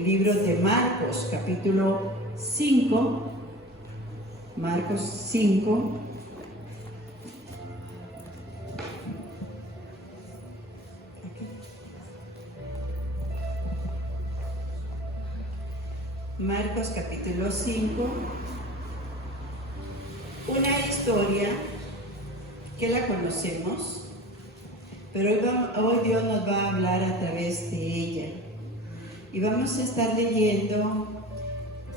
el libro de Marcos, capítulo 5. Marcos 5. Marcos capítulo 5, una historia que la conocemos, pero hoy Dios nos va a hablar a través de ella. Y vamos a estar leyendo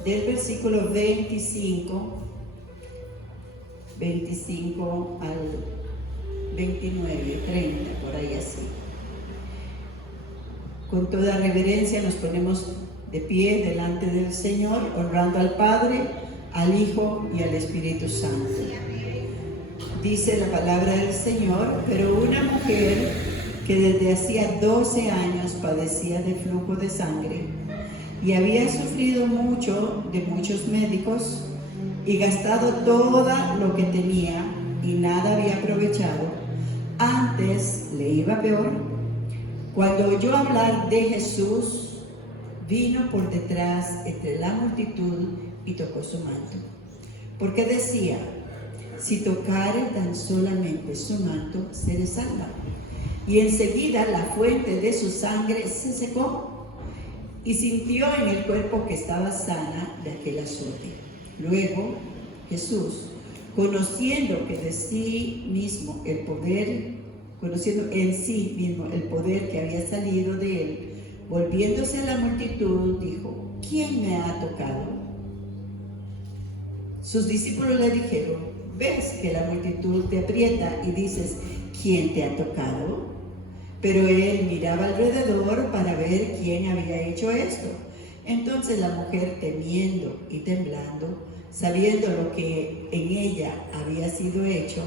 del versículo 25 al 29, 30, por ahí así. Con toda reverencia nos ponemos de pie delante del Señor, honrando al Padre, al Hijo y al Espíritu Santo. Dice la palabra del Señor: pero una mujer que desde hacía 12 años padecía de flujo de sangre y había sufrido mucho de muchos médicos y gastado todo lo que tenía y nada había aprovechado, antes le iba peor, cuando oyó hablar de Jesús, vino por detrás entre la multitud y tocó su manto, porque decía: si tocare tan solamente su manto, seré salva. Y enseguida la fuente de su sangre se secó, y sintió en el cuerpo que estaba sana de aquel azote. Luego Jesús, conociendo en sí mismo el poder que había salido de él, volviéndose a la multitud, dijo: ¿quién me ha tocado? Sus discípulos le dijeron: ¿ves que la multitud te aprieta y dices: ¿quién te ha tocado? Pero él miraba alrededor para ver quién había hecho esto. Entonces la mujer, temiendo y temblando, sabiendo lo que en ella había sido hecho,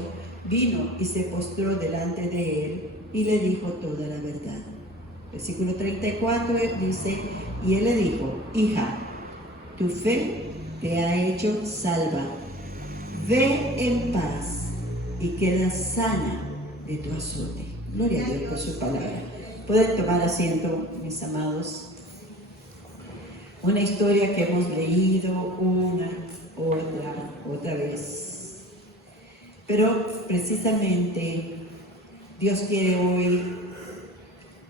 vino y se postró delante de él y le dijo toda la verdad. Versículo 34 dice: y él le dijo: hija, tu fe te ha hecho salva. Ve en paz y queda sana de tu azote. Gloria a Dios por su palabra. Pueden tomar asiento, mis amados. Una historia que hemos leído otra vez. Pero precisamente Dios quiere hoy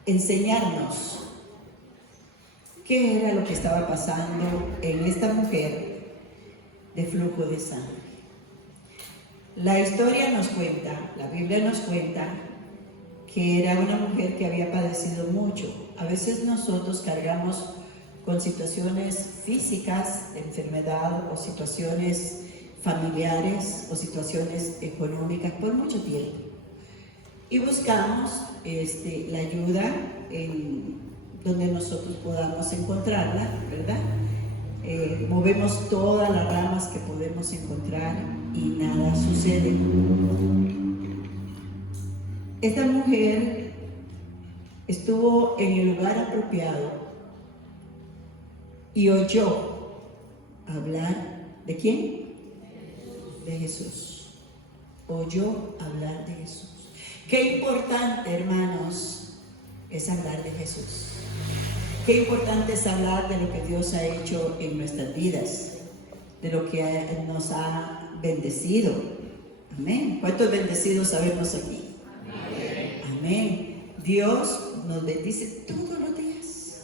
enseñarnos qué era lo que estaba pasando en esta mujer de flujo de sangre. La historia nos cuenta, la Biblia nos cuenta que era una mujer que había padecido mucho. A veces nosotros cargamos con situaciones físicas de enfermedad o situaciones familiares o situaciones económicas por mucho tiempo. Y buscamos la ayuda en donde nosotros podamos encontrarla, ¿verdad? Movemos todas las ramas que podemos encontrar y nada sucede. Esta mujer estuvo en el lugar apropiado y oyó hablar ¿de quién? De Jesús. Oyó hablar de Jesús. Qué importante, hermanos, es hablar de Jesús. Qué importante es hablar de lo que Dios ha hecho en nuestras vidas, de lo que nos ha bendecido. Amén. ¿Cuántos bendecidos sabemos aquí? Amén. Amén. Dios nos bendice todos los días.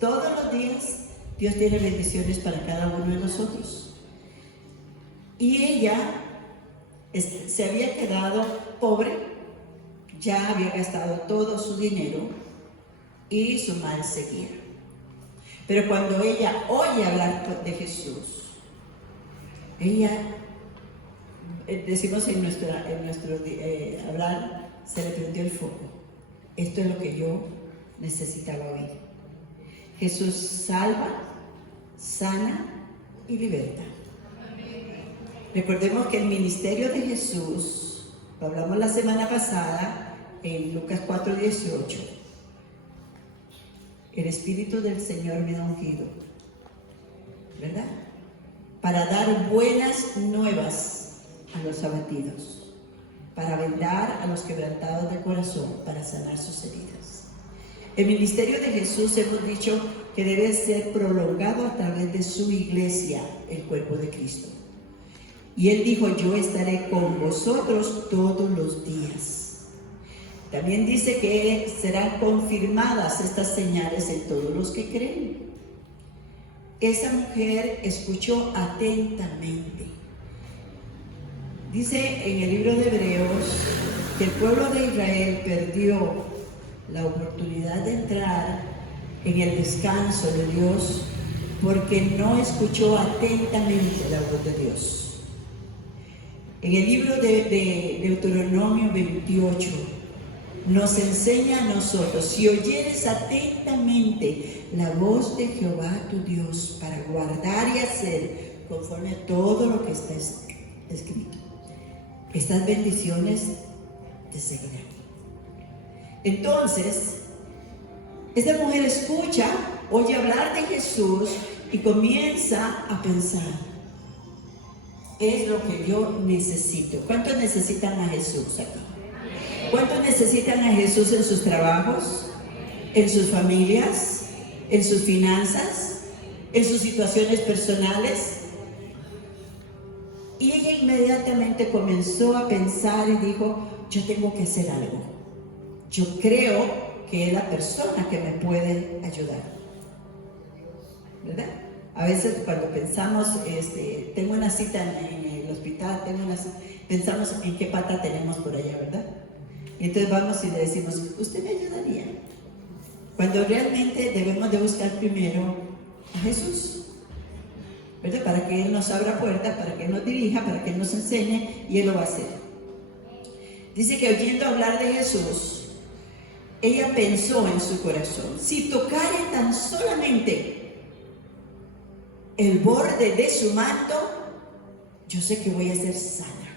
Todos los días Dios tiene bendiciones para cada uno de nosotros. Y ella se había quedado pobre, ya había gastado todo su dinero y su mal seguía. Pero cuando ella oye hablar de Jesús, ella, decimos en nuestro hablar, se le prendió el foco. Esto es lo que yo necesitaba oír. Jesús salva, sana y liberta. Recordemos que el ministerio de Jesús, lo hablamos la semana pasada en Lucas 4:18. El Espíritu del Señor me ha ungido, ¿verdad? Para dar buenas nuevas a los abatidos, para vendar a los quebrantados de corazón, para sanar sus heridas. El ministerio de Jesús hemos dicho que debe ser prolongado a través de su iglesia, el cuerpo de Cristo. Y Él dijo, yo estaré con vosotros todos los días. También dice que serán confirmadas estas señales en todos los que creen. Esa mujer escuchó atentamente. Dice en el libro de Hebreos que el pueblo de Israel perdió la oportunidad de entrar en el descanso de Dios porque no escuchó atentamente la voz de Dios. En el libro de Deuteronomio 28 nos enseña a nosotros: si oyeres atentamente la voz de Jehová tu Dios para guardar y hacer conforme a todo lo que está escrito, estas bendiciones te seguirán. Entonces, esta mujer escucha, oye hablar de Jesús y comienza a pensar: es lo que yo necesito. ¿Cuántos necesitan a Jesús aquí? ¿Cuántos necesitan a Jesús en sus trabajos, en sus familias, en sus finanzas, en sus situaciones personales? Y ella inmediatamente comenzó a pensar y dijo: yo tengo que hacer algo. Yo creo que es la persona que me puede ayudar, ¿verdad? A veces cuando pensamos, tengo una cita en el hospital, pensamos en qué pata tenemos por allá, ¿verdad? Y entonces vamos y le decimos: ¿usted me ayudaría? Cuando realmente debemos de buscar primero a Jesús, ¿verdad? Para que Él nos abra puertas, para que Él nos dirija, para que Él nos enseñe, y Él lo va a hacer. Dice que oyendo hablar de Jesús, ella pensó en su corazón: si tocare tan solamente el borde de su manto, yo sé que voy a ser sana.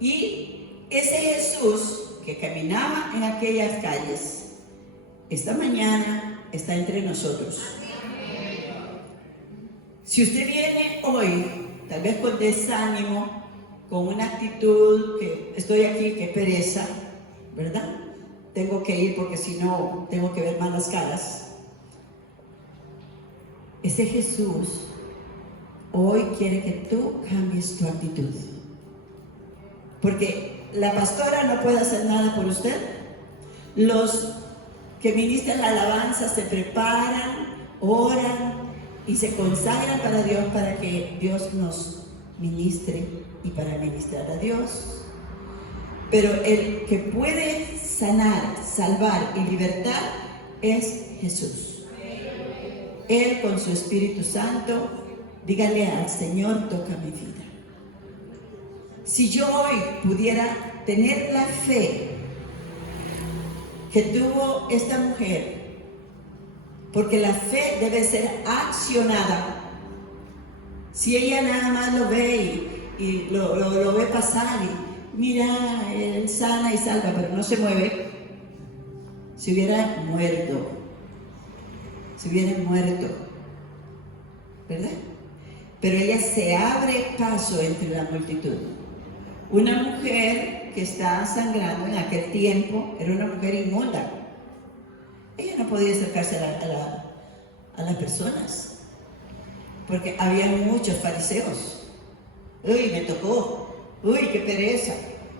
Y ese Jesús que caminaba en aquellas calles, esta mañana está entre nosotros. Si usted viene hoy, tal vez con desánimo, con una actitud que estoy aquí, que pereza, ¿verdad? Tengo que ir porque si no tengo que ver malas caras. Ese Jesús hoy quiere que tú cambies tu actitud. Porque la pastora no puede hacer nada por usted. Los que ministran la alabanza se preparan, oran y se consagran para Dios, para que Dios nos ministre y para ministrar a Dios. Pero el que puede sanar, salvar y libertar es Jesús. Él con su Espíritu Santo, dígale al Señor: toca mi vida. Si yo hoy pudiera tener la fe que tuvo esta mujer, porque la fe debe ser accionada. Si ella nada más lo ve y lo ve pasar y mira, Él sana y salva, pero no se mueve, se hubiera muerto. Se hubiera muerto, ¿verdad? Pero ella se abre paso entre la multitud. Una mujer que está sangrando en aquel tiempo era una mujer inmunda. Ella no podía acercarse a las personas, porque había muchos fariseos. Uy, me tocó. Uy, qué pereza.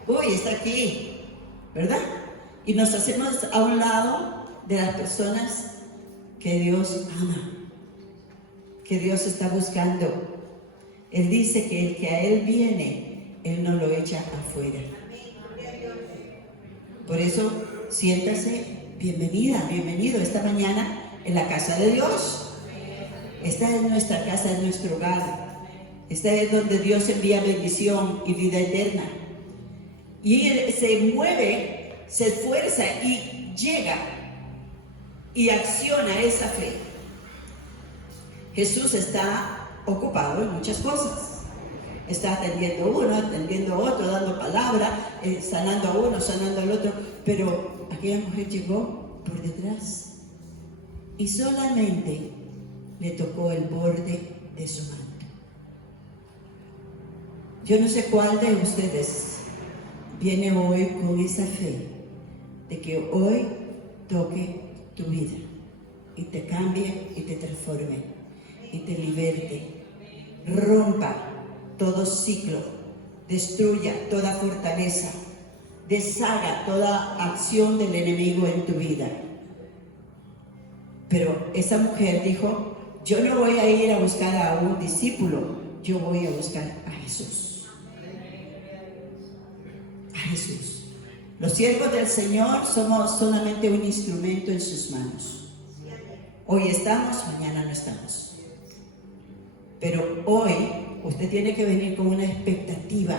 Uy, está aquí, ¿verdad? Y nos hacemos a un lado de las personas que Dios ama, que Dios está buscando. Él dice que el que a Él viene, Él no lo echa afuera. Por eso, siéntase bienvenida, bienvenido esta mañana en la casa de Dios. Esta es nuestra casa, es nuestro hogar. Esta es donde Dios envía bendición y vida eterna. Y Él se mueve, se esfuerza y llega y acciona esa fe. Jesús está ocupado en muchas cosas. Está atendiendo a uno, atendiendo a otro, dando palabra, sanando a uno, sanando al otro. Pero aquella mujer llegó por detrás y solamente le tocó el borde de su manto. Yo no sé cuál de ustedes viene hoy con esa fe de que hoy toque tu vida y te cambie y te transforme y te liberte. Rompa todo ciclo, destruya toda fortaleza, deshaga toda acción del enemigo en tu vida. Pero esa mujer dijo: yo no voy a ir a buscar a un discípulo, yo voy a buscar a Jesús. A Jesús. Los siervos del Señor somos solamente un instrumento en sus manos. Hoy estamos, mañana no estamos. Pero hoy usted tiene que venir con una expectativa,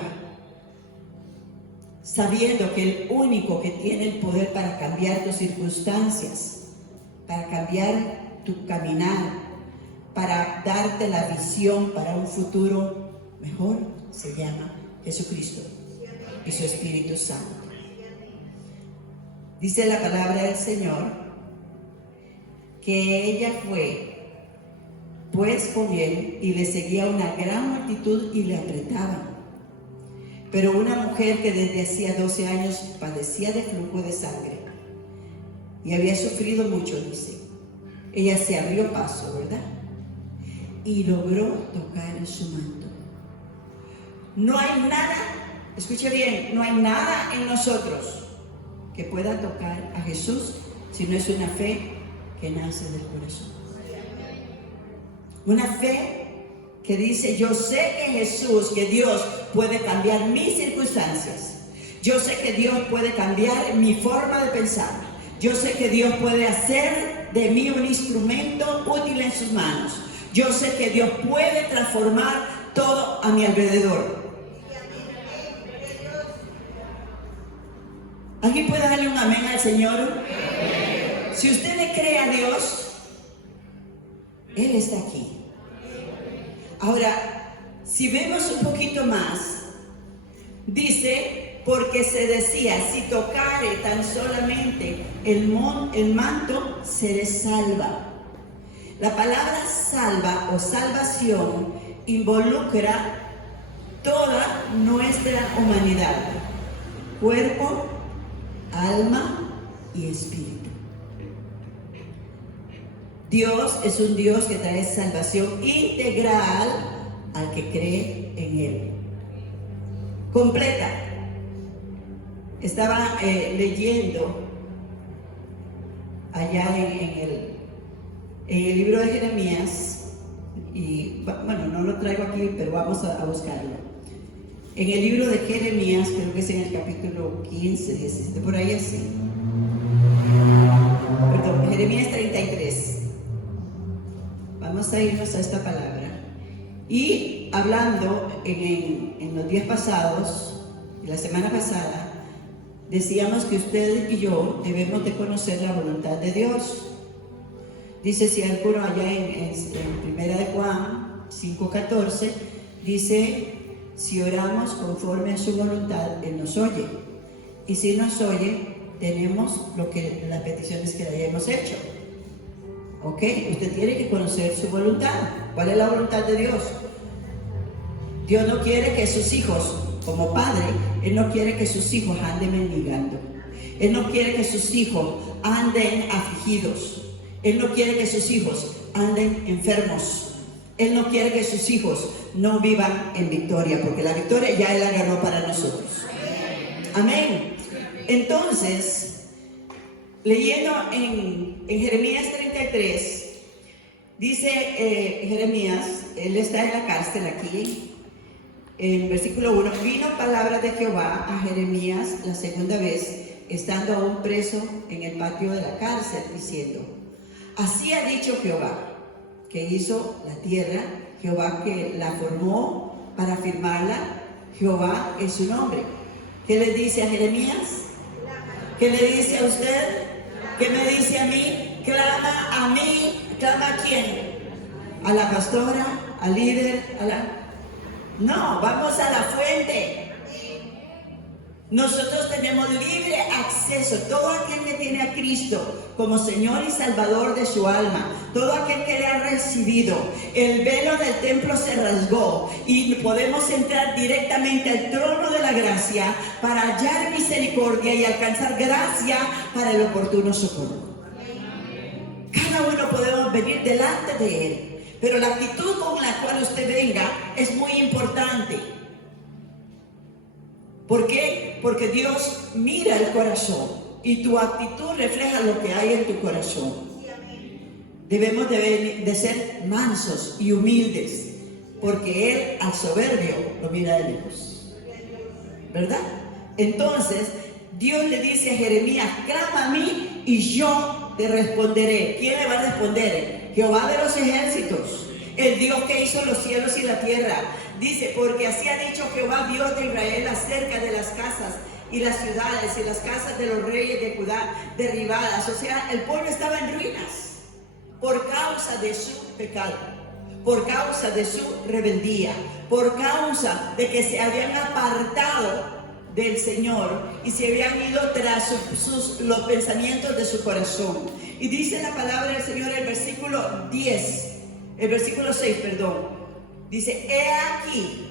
sabiendo que el único que tiene el poder para cambiar tus circunstancias, para cambiar tu caminar, para darte la visión para un futuro mejor, se llama Jesucristo y su Espíritu Santo. Dice la palabra del Señor que ella fue pues con él y le seguía una gran multitud y le apretaban. Pero una mujer que desde hacía 12 años padecía de flujo de sangre y había sufrido mucho, dice, ella se abrió paso, ¿verdad? Y logró tocar en su manto. No hay nada, escuche bien, no hay nada en nosotros que pueda tocar a Jesús si no es una fe que nace del corazón. Una fe que dice: yo sé que Jesús, que Dios puede cambiar mis circunstancias. Yo sé que Dios puede cambiar mi forma de pensar. Yo sé que Dios puede hacer de mí un instrumento útil en sus manos. Yo sé que Dios puede transformar todo a mi alrededor. ¿Alguien puede darle un amén al Señor? Si usted le cree a Dios, Él está aquí. Ahora, si vemos un poquito más, dice: porque se decía, si tocare tan solamente el manto, seré salva. La palabra salva o salvación involucra toda nuestra humanidad: cuerpo, alma y espíritu. Dios es un Dios que trae salvación integral al que cree en Él. Completa. Estaba leyendo allá en el libro de Jeremías, y bueno, no lo traigo aquí, pero vamos a buscarlo. En el libro de Jeremías, creo que es en el capítulo 15, 17, por ahí así. Perdón, Jeremías 33. Vamos a irnos a esta palabra. Y hablando en los días pasados, la semana pasada, decíamos que usted y yo debemos de conocer la voluntad de Dios. Dice, si alguno allá en Primera de Juan 5:14, dice: si oramos conforme a su voluntad, Él nos oye. Y si nos oye, tenemos las peticiones que le hayamos hecho. ¿Ok? Usted tiene que conocer su voluntad. ¿Cuál es la voluntad de Dios? Dios no quiere que sus hijos, como padre, Él no quiere que sus hijos anden mendigando. Él no quiere que sus hijos anden afligidos. Él no quiere que sus hijos anden enfermos. Él no quiere que sus hijos no vivan en victoria, porque la victoria ya Él la ganó para nosotros. Amén. Entonces, leyendo en Jeremías 33, dice Jeremías, él está en la cárcel aquí, en versículo 1, vino palabra de Jehová a Jeremías la segunda vez, estando aún preso en el patio de la cárcel, diciendo: así ha dicho Jehová, que hizo la tierra, Jehová que la formó para firmarla, Jehová es su nombre. ¿Qué le dice a Jeremías? ¿Qué le dice a usted? ¿Qué me dice a mí? Clama a mí. ¿Clama a quién? ¿A la pastora? ¿Al líder? No, vamos a la fuente. Nosotros tenemos libre acceso, todo aquel que tiene a Cristo como Señor y Salvador de su alma, todo aquel que le ha recibido, el velo del templo se rasgó y podemos entrar directamente al trono de la gracia para hallar misericordia y alcanzar gracia para el oportuno socorro. Cada uno podemos venir delante de Él, pero la actitud con la cual usted venga es muy importante. ¿Por qué? Porque Dios mira el corazón y tu actitud refleja lo que hay en tu corazón. Debemos de ser mansos y humildes, porque Él al soberbio lo mira de lejos, ¿verdad? Entonces Dios le dice a Jeremías: clama a mí y yo te responderé. ¿Quién le va a responder? Jehová de los ejércitos, el Dios que hizo los cielos y la tierra. Dice: porque así ha dicho Jehová, Dios de Israel, acerca de las casas y las ciudades y las casas de los reyes de Judá derribadas. O sea, el pueblo estaba en ruinas por causa de su pecado, por causa de su rebeldía, por causa de que se habían apartado del Señor y se habían ido tras los pensamientos de su corazón. Y dice la palabra del Señor, el versículo 6, perdón. Dice: he aquí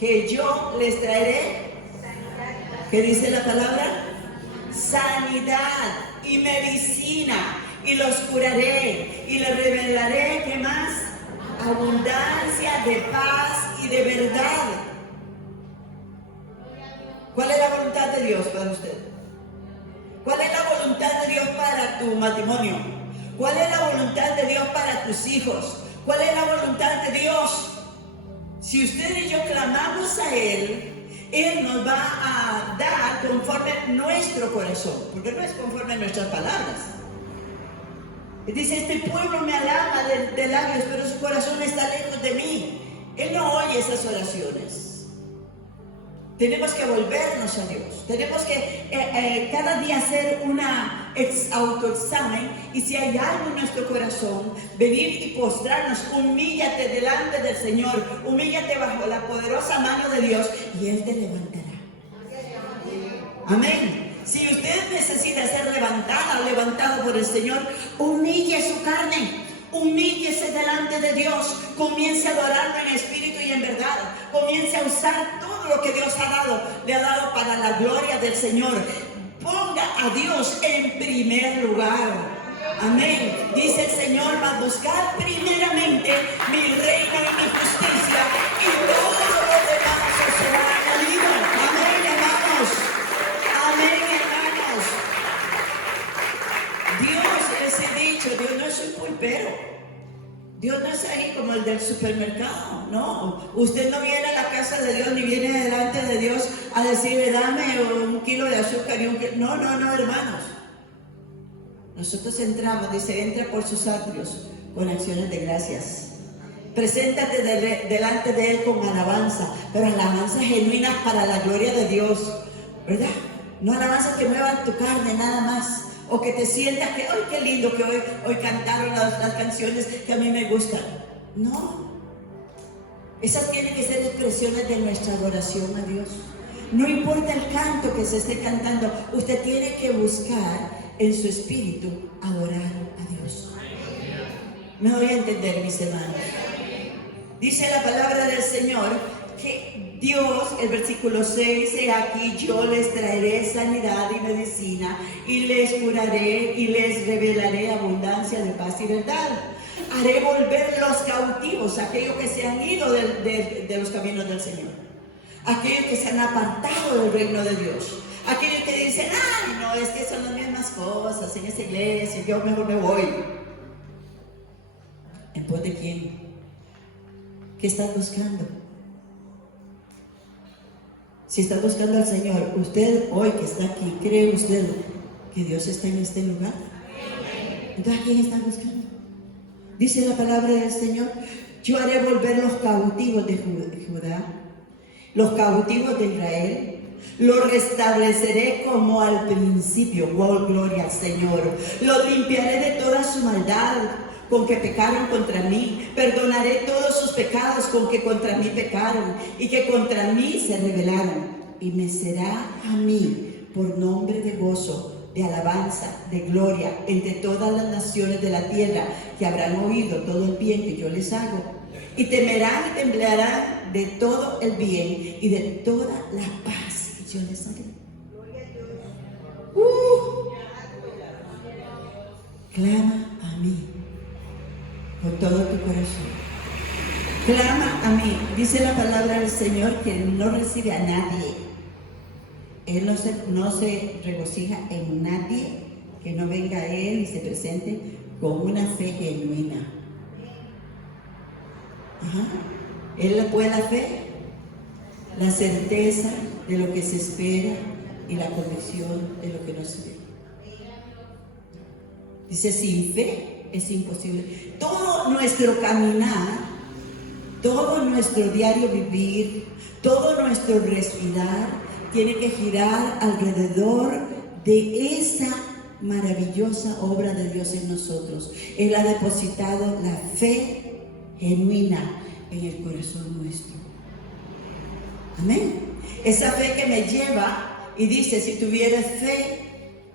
que yo les traeré, ¿qué dice la palabra? Sanidad y medicina, y los curaré, y les revelaré, ¿qué más? Abundancia de paz y de verdad. ¿Cuál es la voluntad de Dios para usted? ¿Cuál es la voluntad de Dios para tu matrimonio? ¿Cuál es la voluntad de Dios para tus hijos? ¿Cuál es la voluntad de Dios? Si usted y yo clamamos a Él, Él nos va a dar conforme nuestro corazón, porque no es conforme nuestras palabras. Dice: este pueblo me alaba de labios, pero su corazón está lejos de mí. Él no oye esas oraciones. Tenemos que volvernos a Dios. Tenemos que cada día hacer una autoexamen, y si hay algo en nuestro corazón, venir y postrarnos. Humíllate delante del Señor, humíllate bajo la poderosa mano de Dios y Él te levantará. Amén. Si usted necesita ser levantada o levantado por el Señor, humille su carne. Humíllese delante de Dios, comience a adorarlo en espíritu y en verdad, comience a usar todo lo que Dios le ha dado para la gloria del Señor. Ponga a Dios en primer lugar. Amén. Dice el Señor: mas buscar primeramente mi reino y mi justicia, y todo lo demás os será añadido. Amén, hermanos. Amén, hermanos. Dios, ese dicho, Dios no es un pulpero. Dios no es ahí como el del supermercado, no. Usted no viene a la casa de Dios ni viene delante de Dios a decirle: dame un kilo de azúcar y un kilo. No, hermanos. Nosotros entramos, dice: entra por sus atrios con acciones de gracias. Preséntate delante de Él con alabanza, pero alabanzas genuinas para la gloria de Dios, ¿verdad? No alabanzas que muevan tu carne nada más, o que te sientas que, ¡ay, qué lindo que hoy cantaron las canciones que a mí me gustan! No. Esas tienen que ser expresiones de nuestra adoración a Dios. No importa el canto que se esté cantando, usted tiene que buscar en su espíritu adorar a Dios. ¿Me voy a entender, mis hermanos? Dice la palabra del Señor que Dios, el versículo 6, he aquí yo les traeré sanidad y medicina, y les curaré y les revelaré abundancia de paz y verdad. Haré volver los cautivos, aquellos que se han ido de los caminos del Señor, aquellos que se han apartado del reino de Dios, aquellos que dicen: ay, no, es que son las mismas cosas en esa iglesia, yo mejor me voy. ¿En pos de quién? ¿Qué estás buscando? Si está buscando al Señor, usted hoy que está aquí, ¿cree usted que Dios está en este lugar? Entonces, ¿a quién está buscando? Dice la palabra del Señor: yo haré volver los cautivos de Judá, los cautivos de Israel, los restableceré como al principio. Oh, gloria al Señor. Los limpiaré de toda su maldad con que pecaron contra mí. Perdonaré todos sus pecados con que contra mí pecaron y que contra mí se rebelaron. y me será a mí por nombre de gozo, de alabanza, de gloria, entre todas las naciones de la tierra, que habrán oído todo el bien que yo les hago. Y temerán y temblarán de todo el bien y de toda la paz que yo les haré. Clama a mí con todo tu corazón. Clama a mí. Dice la palabra del Señor que no recibe a nadie. Él no se regocija en nadie que no venga a Él y se presente con una fe genuina. Ajá. Él fue la fe, la certeza de lo que se espera y la convicción de lo que no se ve. Dice, sin fe es imposible. Todo nuestro caminar, todo nuestro diario vivir, todo nuestro respirar tiene que girar alrededor de esta maravillosa obra de Dios en nosotros. Él ha depositado la fe genuina en el corazón nuestro. Amén. Esa fe que me lleva y dice, si tuvieras fe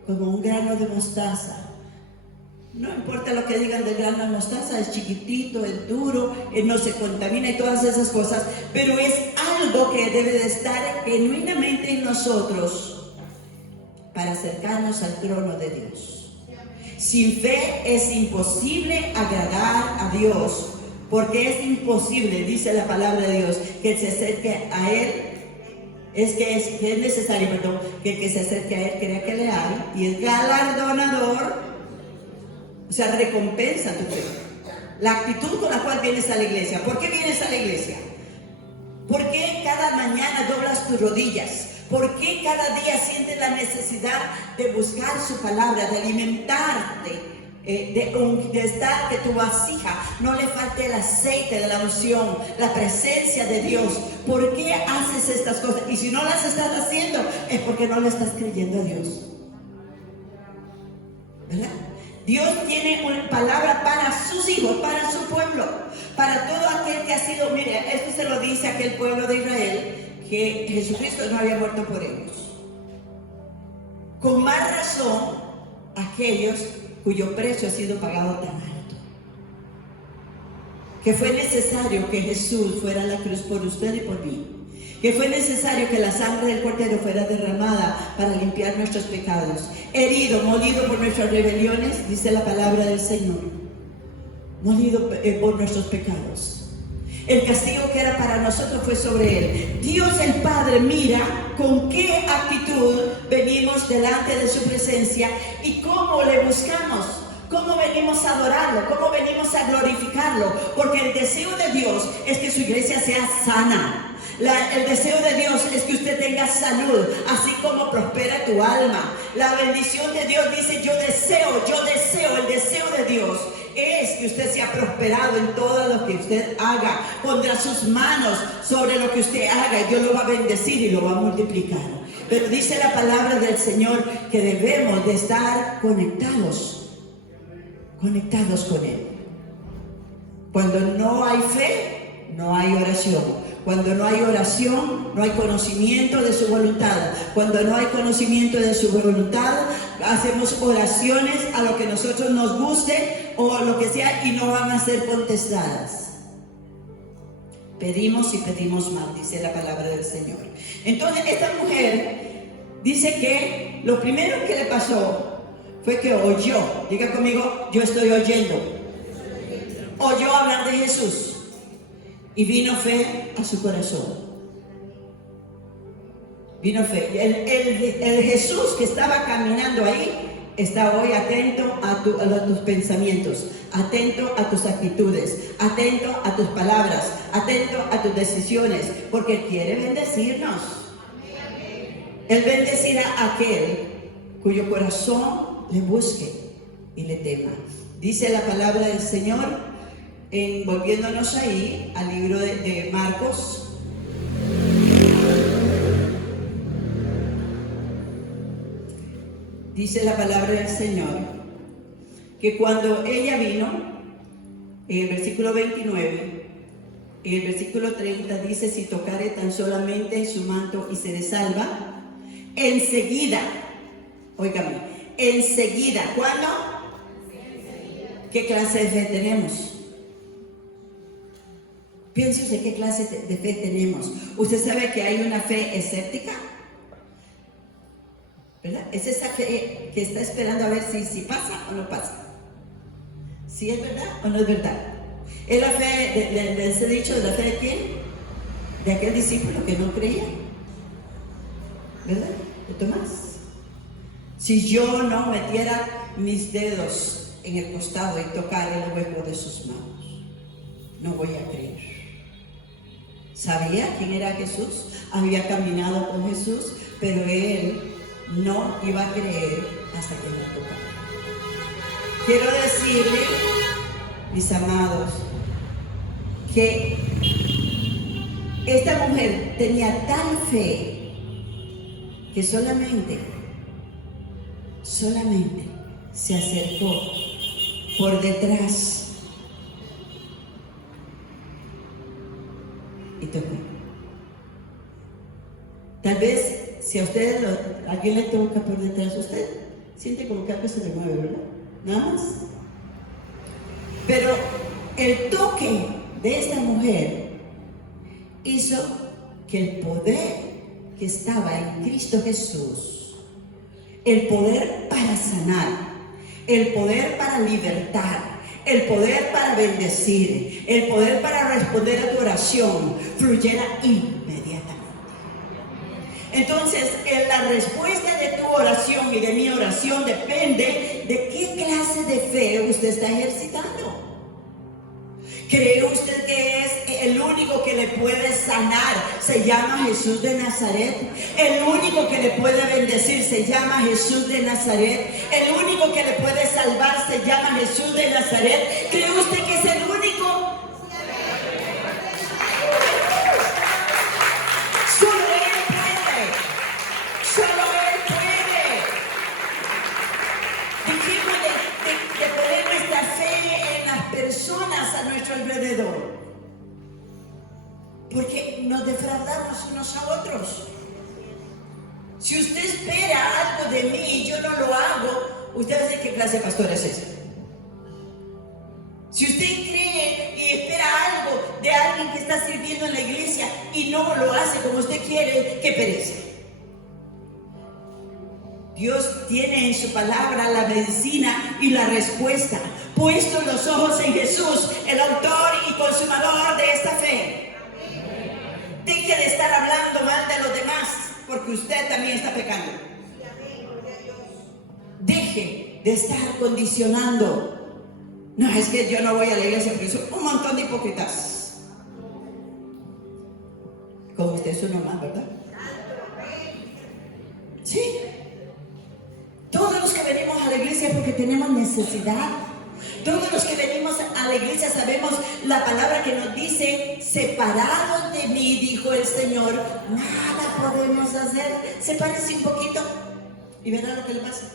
como un grano de mostaza, no importa lo que digan del grano de mostaza, es chiquitito, es duro, no se contamina y todas esas cosas, pero es algo que debe de estar genuinamente en nosotros para acercarnos al trono de Dios. Sin fe es imposible agradar a Dios, porque es imposible, dice la palabra de Dios, que se acerque a Él. Que es necesario, que el que se acerque a Él crea que le hay y es galardonador. O sea, recompensa tu fe. La actitud con la cual vienes a la iglesia. ¿Por qué vienes a la iglesia? ¿Por qué cada mañana doblas tus rodillas? ¿Por qué cada día sientes la necesidad de buscar su palabra, de alimentarte, de estar, que tu vasija no le falte el aceite de la unción, la presencia de Dios? ¿Por qué haces estas cosas? Y si no las estás haciendo, es porque no le estás creyendo a Dios. ¿Verdad? Dios tiene una palabra para sus hijos, para su pueblo, para todo aquel que ha sido, mire, esto se lo dice aquel pueblo de Israel, que Jesucristo no había muerto por ellos. Con más razón, aquellos cuyo precio ha sido pagado tan alto, que fue necesario que Jesús fuera a la cruz por usted y por mí, que fue necesario que la sangre del Cordero fuera derramada para limpiar nuestros pecados, herido, molido por nuestras rebeliones, dice la palabra del Señor, molido por nuestros pecados. El castigo que era para nosotros fue sobre Él. Dios el Padre mira con qué actitud venimos delante de su presencia y cómo le buscamos, cómo venimos a adorarlo, cómo venimos a glorificarlo, porque el deseo de Dios es que su iglesia sea sana. El deseo de Dios es que usted tenga salud, así como prospera tu alma. La bendición de Dios dice, el deseo de Dios es que usted sea prosperado en todo lo que usted haga. Pondrá sus manos sobre lo que usted haga y Dios lo va a bendecir y lo va a multiplicar. Pero dice la palabra del Señor que debemos de estar conectados con Él. Cuando no hay fe, no hay oración. Cuando no hay oración, no hay conocimiento de su voluntad. Cuando no hay conocimiento de su voluntad, hacemos oraciones a lo que nosotros nos guste o lo que sea y no van a ser contestadas. Pedimos y pedimos más, dice la palabra del Señor. Entonces esta mujer dice que lo primero que le pasó fue que oyó. Diga conmigo, yo estoy oyendo. Oyó hablar de Jesús. Y vino fe a su corazón. Vino fe. El Jesús que estaba caminando ahí está hoy atento a tus pensamientos, atento a tus actitudes, atento a tus palabras, atento a tus decisiones, porque quiere bendecirnos. Él bendecirá a aquel cuyo corazón le busque y le tema. Dice la palabra del Señor, volviéndonos ahí al libro de Marcos, dice la palabra del Señor que cuando ella vino, en el versículo 29, En el versículo 30 dice, si tocare tan solamente su manto y se salva, enseguida, óigame, enseguida, ¿cuándo? ¿Qué clase de fe tenemos? Piense usted qué clase de fe tenemos. Usted sabe que hay una fe escéptica, ¿verdad? Es esa fe que está esperando a ver si pasa o no pasa, si es verdad o no es verdad. Es la fe, les he dicho, de la fe de quién, de aquel discípulo que no creía, ¿verdad? De Tomás. Si yo no metiera mis dedos en el costado y tocar el hueco de sus manos, no voy a creer. Sabía quién era Jesús, había caminado con Jesús, pero él no iba a creer hasta que lo tocara. Quiero decirle, mis amados, que esta mujer tenía tal fe que solamente se acercó por detrás y tocó. Tal vez si a ustedes alguien le toca por detrás, usted siente como que algo se le mueve, ¿verdad? Nada más. Pero el toque de esta mujer hizo que el poder que estaba en Cristo Jesús, el poder para sanar, el poder para libertar, el poder para bendecir, el poder para responder a tu oración, fluyera inmediatamente. Entonces, la respuesta de tu oración y de mi oración depende de qué clase de fe usted está ejercitando. ¿Cree usted que es el único que le puede sanar? Se llama Jesús de Nazaret. El único que le puede bendecir se llama Jesús de Nazaret. El único que le puede salvar se llama Jesús de Nazaret. ¿Cree usted que es el único? Solo Él puede. Solo Él puede. Dejemos de poner nuestra fe en las personas a nuestro alrededor, porque nos defraudamos unos a otros. Si usted espera algo de mí y yo no lo hago, usted va a decir, ¿qué clase de pastor es ese? Si usted cree y espera algo de alguien que está sirviendo en la iglesia y no lo hace como usted quiere, ¿qué perece? Dios tiene en su palabra la medicina y la respuesta. Puesto los ojos en Jesús, el autor y consumador de esta fe. Deje de estar hablando mal de los demás, porque usted también está pecando. Deje de estar condicionando. No, es que yo no voy a la iglesia porque son un montón de hipócritas. Como usted es uno más, ¿verdad? Sí. Todos los que venimos a la iglesia porque tenemos necesidad. Todos los que venimos a la iglesia sabemos la palabra que nos dice, separados de mí, dijo el Señor, nada podemos hacer. Sepárese un poquito y verá lo que le pasa.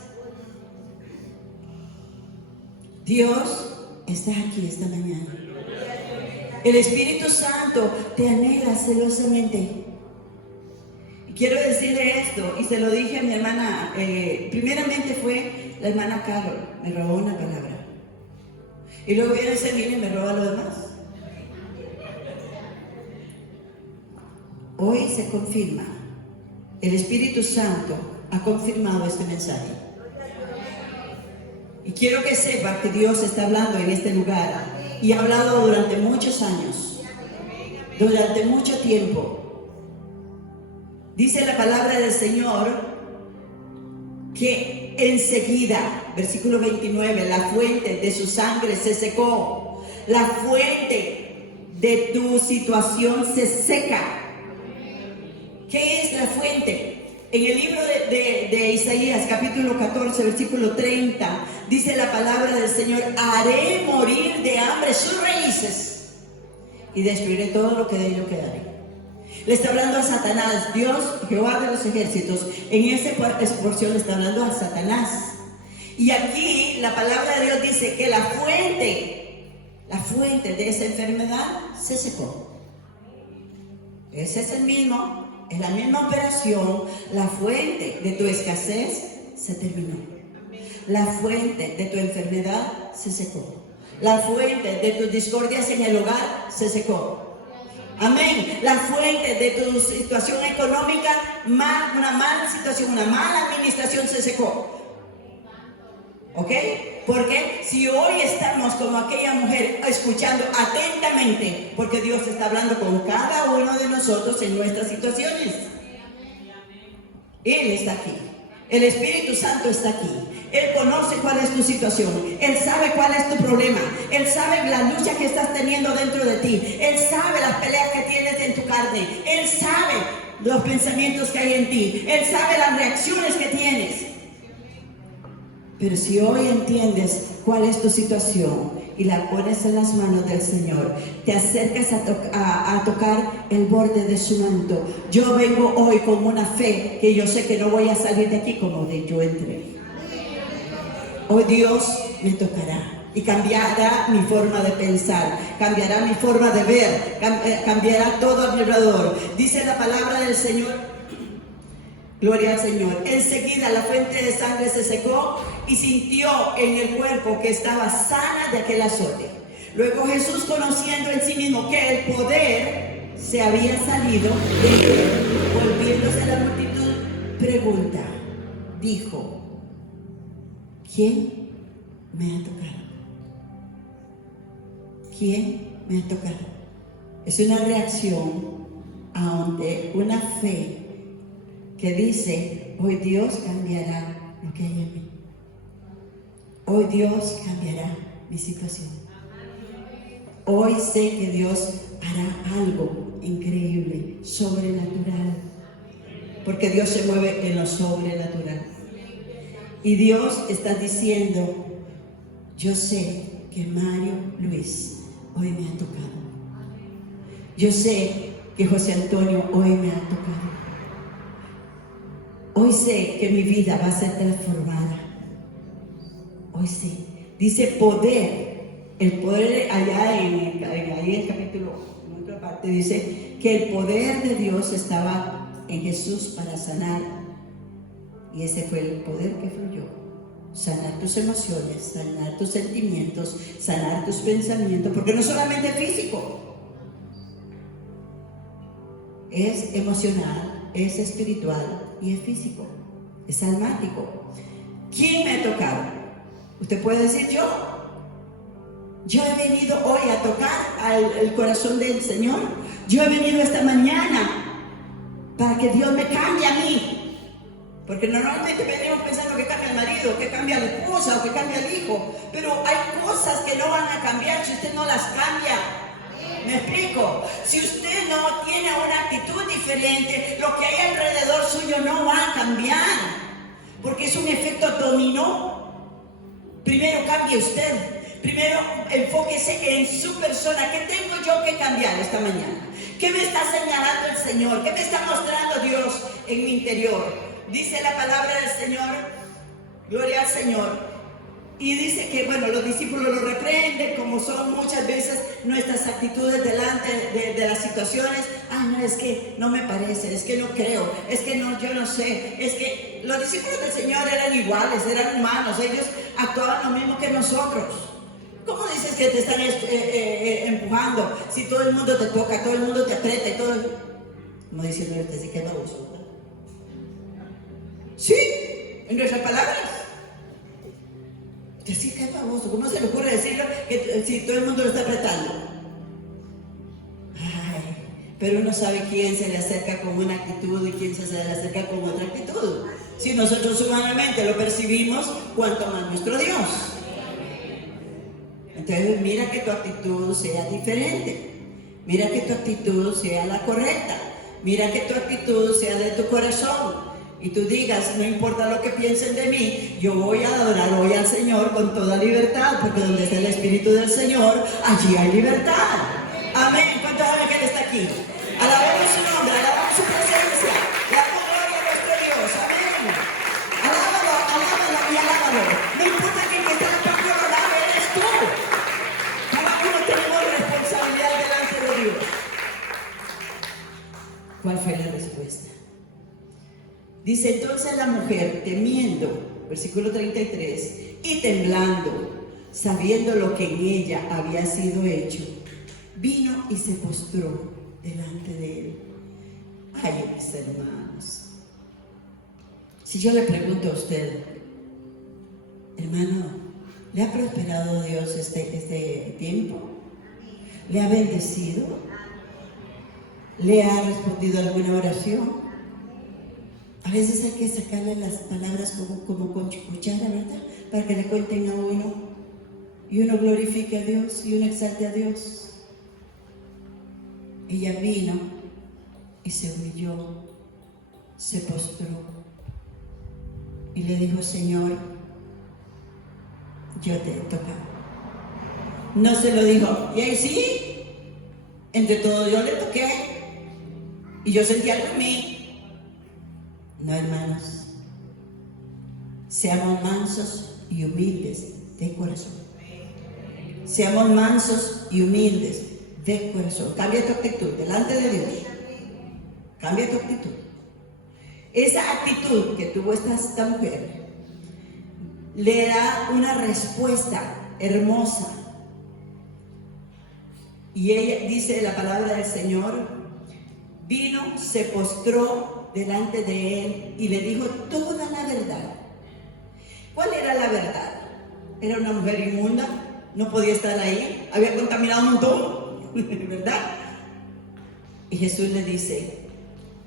Dios está aquí esta mañana. El Espíritu Santo te anhela celosamente. Y quiero decirle esto, y se lo dije a mi hermana, primeramente fue la hermana Carol, me robó una palabra. Y luego viene ese niño y me roba lo demás. Hoy se confirma, el Espíritu Santo ha confirmado este mensaje. Y quiero que sepa que Dios está hablando en este lugar y ha hablado durante muchos años, durante mucho tiempo. Dice la palabra del Señor que enseguida, versículo 29, la fuente de su sangre se secó. La fuente de tu situación se seca. ¿Qué es la fuente? En el libro de Isaías, capítulo 14, versículo 30, dice la palabra del Señor, haré morir de hambre sus raíces y destruiré todo lo que de ello quedaré. Le está hablando a Satanás, Dios, Jehová de los ejércitos. En esa porción le está hablando a Satanás. Y aquí la palabra de Dios dice que la fuente de esa enfermedad se secó. Ese es el mismo, es la misma operación. La fuente de tu escasez se terminó. La fuente de tu enfermedad se secó. La fuente de tus discordias en el hogar se secó. Amén. La fuente de tu situación económica, una mala situación, una mala administración se secó. ¿Ok? Porque si hoy estamos como aquella mujer escuchando atentamente, porque Dios está hablando con cada uno de nosotros en nuestras situaciones. Él está aquí. El Espíritu Santo está aquí. Él conoce cuál es tu situación. Él sabe cuál es tu problema. Él sabe la lucha que estás teniendo dentro de ti. Él sabe las peleas que tienes en tu carne. Él sabe los pensamientos que hay en ti. Él sabe las reacciones que tienes. Pero si hoy entiendes cuál es tu situación y la pones en las manos del Señor, te acercas a tocar el borde de su manto. Yo vengo hoy con una fe que yo sé que no voy a salir de aquí como de yo entré. Hoy Dios me tocará y cambiará mi forma de pensar, cambiará mi forma de ver, cambiará todo a mi alrededor. Dice la palabra del Señor. Gloria al Señor. Enseguida la fuente de sangre se secó y sintió en el cuerpo que estaba sana de aquel azote. Luego Jesús, conociendo en sí mismo que el poder se había salido de él, volviéndose a la multitud, dijo, ¿quién me ha tocado? ¿Quién me ha tocado? Es una reacción ante una fe que dice, hoy Dios cambiará lo que hay en mí. Hoy Dios cambiará mi situación. Hoy sé que Dios hará algo increíble, sobrenatural. Porque Dios se mueve en lo sobrenatural. Y Dios está diciendo, yo sé que Mario Luis hoy me ha tocado. Yo sé que José Antonio hoy me ha tocado. Hoy sé que mi vida va a ser transformada. Hoy sí. Dice poder. El poder allá en el capítulo, en otra parte, dice que el poder de Dios estaba en Jesús para sanar. Y ese fue el poder que fluyó. Sanar tus emociones, sanar tus sentimientos, sanar tus pensamientos. Porque no solamente es físico. Es emocional, es espiritual y es físico, es almático. ¿Quién me ha tocado? Usted puede decir yo. Yo he venido hoy a tocar el corazón del Señor. Yo he venido esta mañana para que Dios me cambie a mí. Porque normalmente venimos pensando que cambia el marido, que cambia la esposa o que cambia el hijo. Pero hay cosas que no van a cambiar si usted no las cambia. ¿Me explico? Si usted no tiene una actitud diferente, lo que hay alrededor suyo no va a cambiar. Porque es un efecto dominó. Primero cambie usted. Primero enfóquese en su persona. ¿Qué tengo yo que cambiar esta mañana? ¿Qué me está señalando el Señor? ¿Qué me está mostrando Dios en mi interior? Dice la palabra del Señor. Gloria al Señor. Y dice que, bueno, los discípulos lo reprenden, como son muchas veces nuestras actitudes delante de las situaciones. No, es que no me parece, es que no creo, es que no, yo no sé. Es que los discípulos del Señor eran iguales, eran humanos, ellos actuaban lo mismo que nosotros. ¿Cómo dices que te están empujando si todo el mundo te toca, todo el mundo te aprieta y todo? Como diciendo, usted sí que es baboso. Sí, en nuestras palabras. Usted sí que es baboso. ¿Cómo se le ocurre decirlo que si todo el mundo lo está apretando? Pero uno sabe quién se le acerca con una actitud y quién se le acerca con otra actitud. Si nosotros humanamente lo percibimos, cuanto más nuestro Dios. Entonces mira que tu actitud sea diferente. Mira que tu actitud sea la correcta. Mira que tu actitud sea de tu corazón. Y tú digas, no importa lo que piensen de mí, yo voy a adorar hoy al Señor con toda libertad, porque donde está el Espíritu del Señor, allí hay libertad. Amén. ¿Cuántos saben que Él está aquí? Alabemos su nombre, alabamos su presencia, la gloria de nuestro Dios. Amén. Alábalo, alábalo y alábalo. No importa quién está en tu lo alabe, eres tú. Cada uno tenemos responsabilidad delante de Dios. ¿Cuál fue la respuesta? Dice, entonces la mujer, temiendo, versículo 33, y temblando, sabiendo lo que en ella había sido hecho, vino y se postró delante de él. Ay, mis hermanos, si yo le pregunto a usted, hermano, ¿le ha prosperado Dios este tiempo? ¿Le ha bendecido? ¿Le ha respondido alguna oración? A veces hay que sacarle las palabras como con cuchara, ¿verdad? Para que le cuenten a uno. Y uno glorifique a Dios y uno exalte a Dios. Ella vino y se humilló, se postró y le dijo, Señor, yo te he tocado. No se lo dijo, y ahí sí, entre todo yo le toqué y yo sentí algo en mí. No, hermanos, seamos mansos y humildes de corazón. Seamos mansos y humildes de corazón. Cambia tu actitud delante de Dios. Cambia tu actitud. Esa actitud que tuvo esta mujer le da una respuesta hermosa. Y ella dice la palabra del Señor, vino, se postró delante de él y le dijo toda la verdad. ¿Cuál era la verdad? Era una mujer inmunda, no podía estar ahí, había contaminado un montón, ¿verdad? Y Jesús le dice,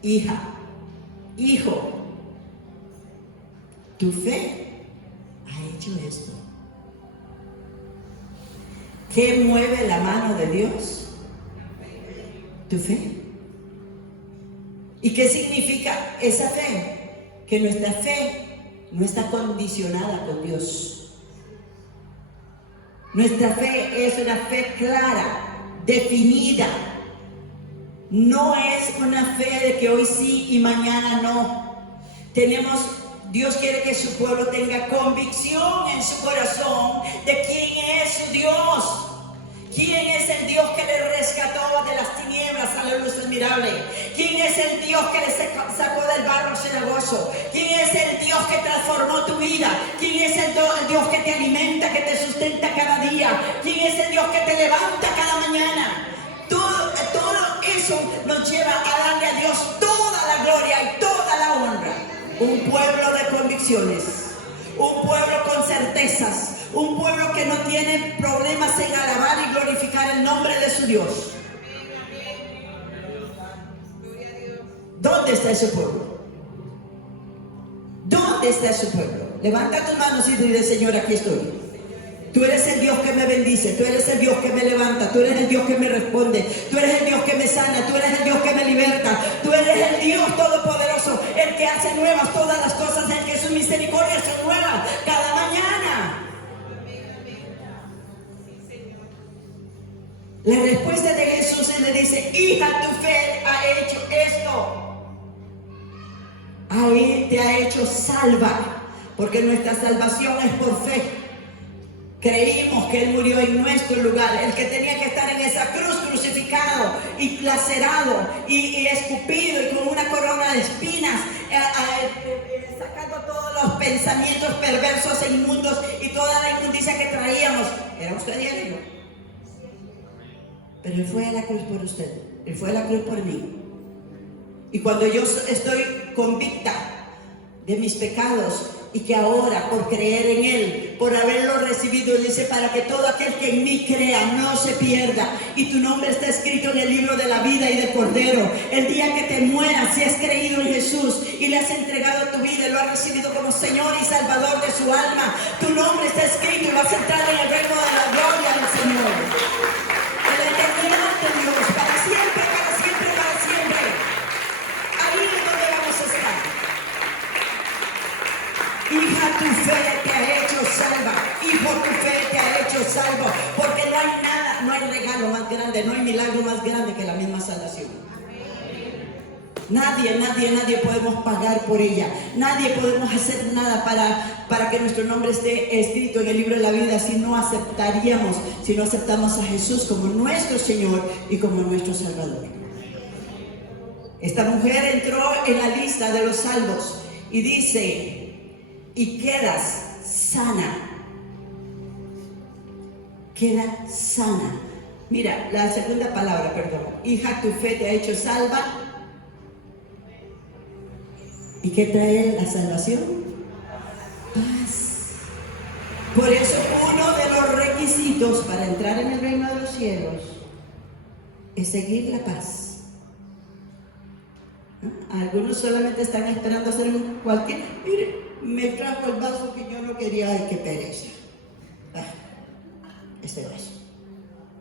hija, hijo, tu fe ha hecho esto. ¿Qué mueve la mano de Dios? Tu fe. ¿Y qué significa esa fe? Que nuestra fe no está condicionada con Dios. Nuestra fe es una fe clara, definida. No es una fe de que hoy sí y mañana no. Dios quiere que su pueblo tenga convicción en su corazón de quién es su Dios. ¿Quién es el Dios que le rescató de las tinieblas a la luz admirable? ¿Quién es el Dios que le sacó del barro cenagoso? ¿Quién es el Dios que transformó tu vida? ¿Quién es el Dios que te alimenta, que te sustenta cada día? ¿Quién es el Dios que te levanta cada mañana? Todo eso nos lleva a darle a Dios toda la gloria y toda la honra. Un pueblo de convicciones, un pueblo con certezas, un pueblo que no tiene problemas en alabar y glorificar el nombre de su Dios. ¿Dónde está ese pueblo? ¿Dónde está ese pueblo? Levanta tus manos y dile, Señor, aquí estoy. Tú eres el Dios que me bendice, tú eres el Dios que me levanta, tú eres el Dios que me responde, tú eres el Dios que me sana, tú eres el Dios que me liberta, tú eres el Dios todopoderoso, el que hace nuevas todas las cosas, el que sus misericordias son nuevas cada mañana. La respuesta de Jesús le dice, hija, tu fe ha hecho esto. Ahí te ha hecho salva, porque nuestra salvación es por fe. Creímos que Él murió en nuestro lugar, el que tenía que estar en esa cruz crucificado y lacerado y escupido y con una corona de espinas, sacando todos los pensamientos perversos e inmundos y toda la inmundicia que traíamos. Era usted y él. Pero Él fue a la cruz por usted, Él fue a la cruz por mí. Y cuando yo estoy convicta de mis pecados, y que ahora, por creer en Él, por haberlo recibido, dice, para que todo aquel que en mí crea no se pierda, y tu nombre está escrito en el libro de la vida y de Cordero. El día que te mueras, si has creído en Jesús y le has entregado tu vida y lo has recibido como Señor y Salvador de su alma, tu nombre está escrito y vas a entrar en el reino de la gloria del Señor, en la eternidad de Dios, para siempre, para siempre, para siempre. Ahí es donde vamos a estar. Hija, tu fe te ha hecho salva. Hijo, tu fe te ha hecho salvo. Porque no hay nada, no hay regalo más grande, no hay milagro más grande que la misma salvación. Nadie podemos pagar por ella. Nadie podemos hacer nada para que nuestro nombre esté escrito en el libro de la vida si no aceptamos a Jesús como nuestro Señor y como nuestro Salvador. Esta mujer entró en la lista de los salvos y dice, y quedas sana. Queda sana. Mira, la segunda palabra, perdón. Hija, tu fe te ha hecho salva. ¿Y qué trae la salvación? Paz. Por eso uno de los requisitos para entrar en el reino de los cielos es seguir la paz. Algunos solamente están esperando hacer cualquier... Mire, me trajo el vaso que yo no quería. Ay, qué pereza. Este vaso.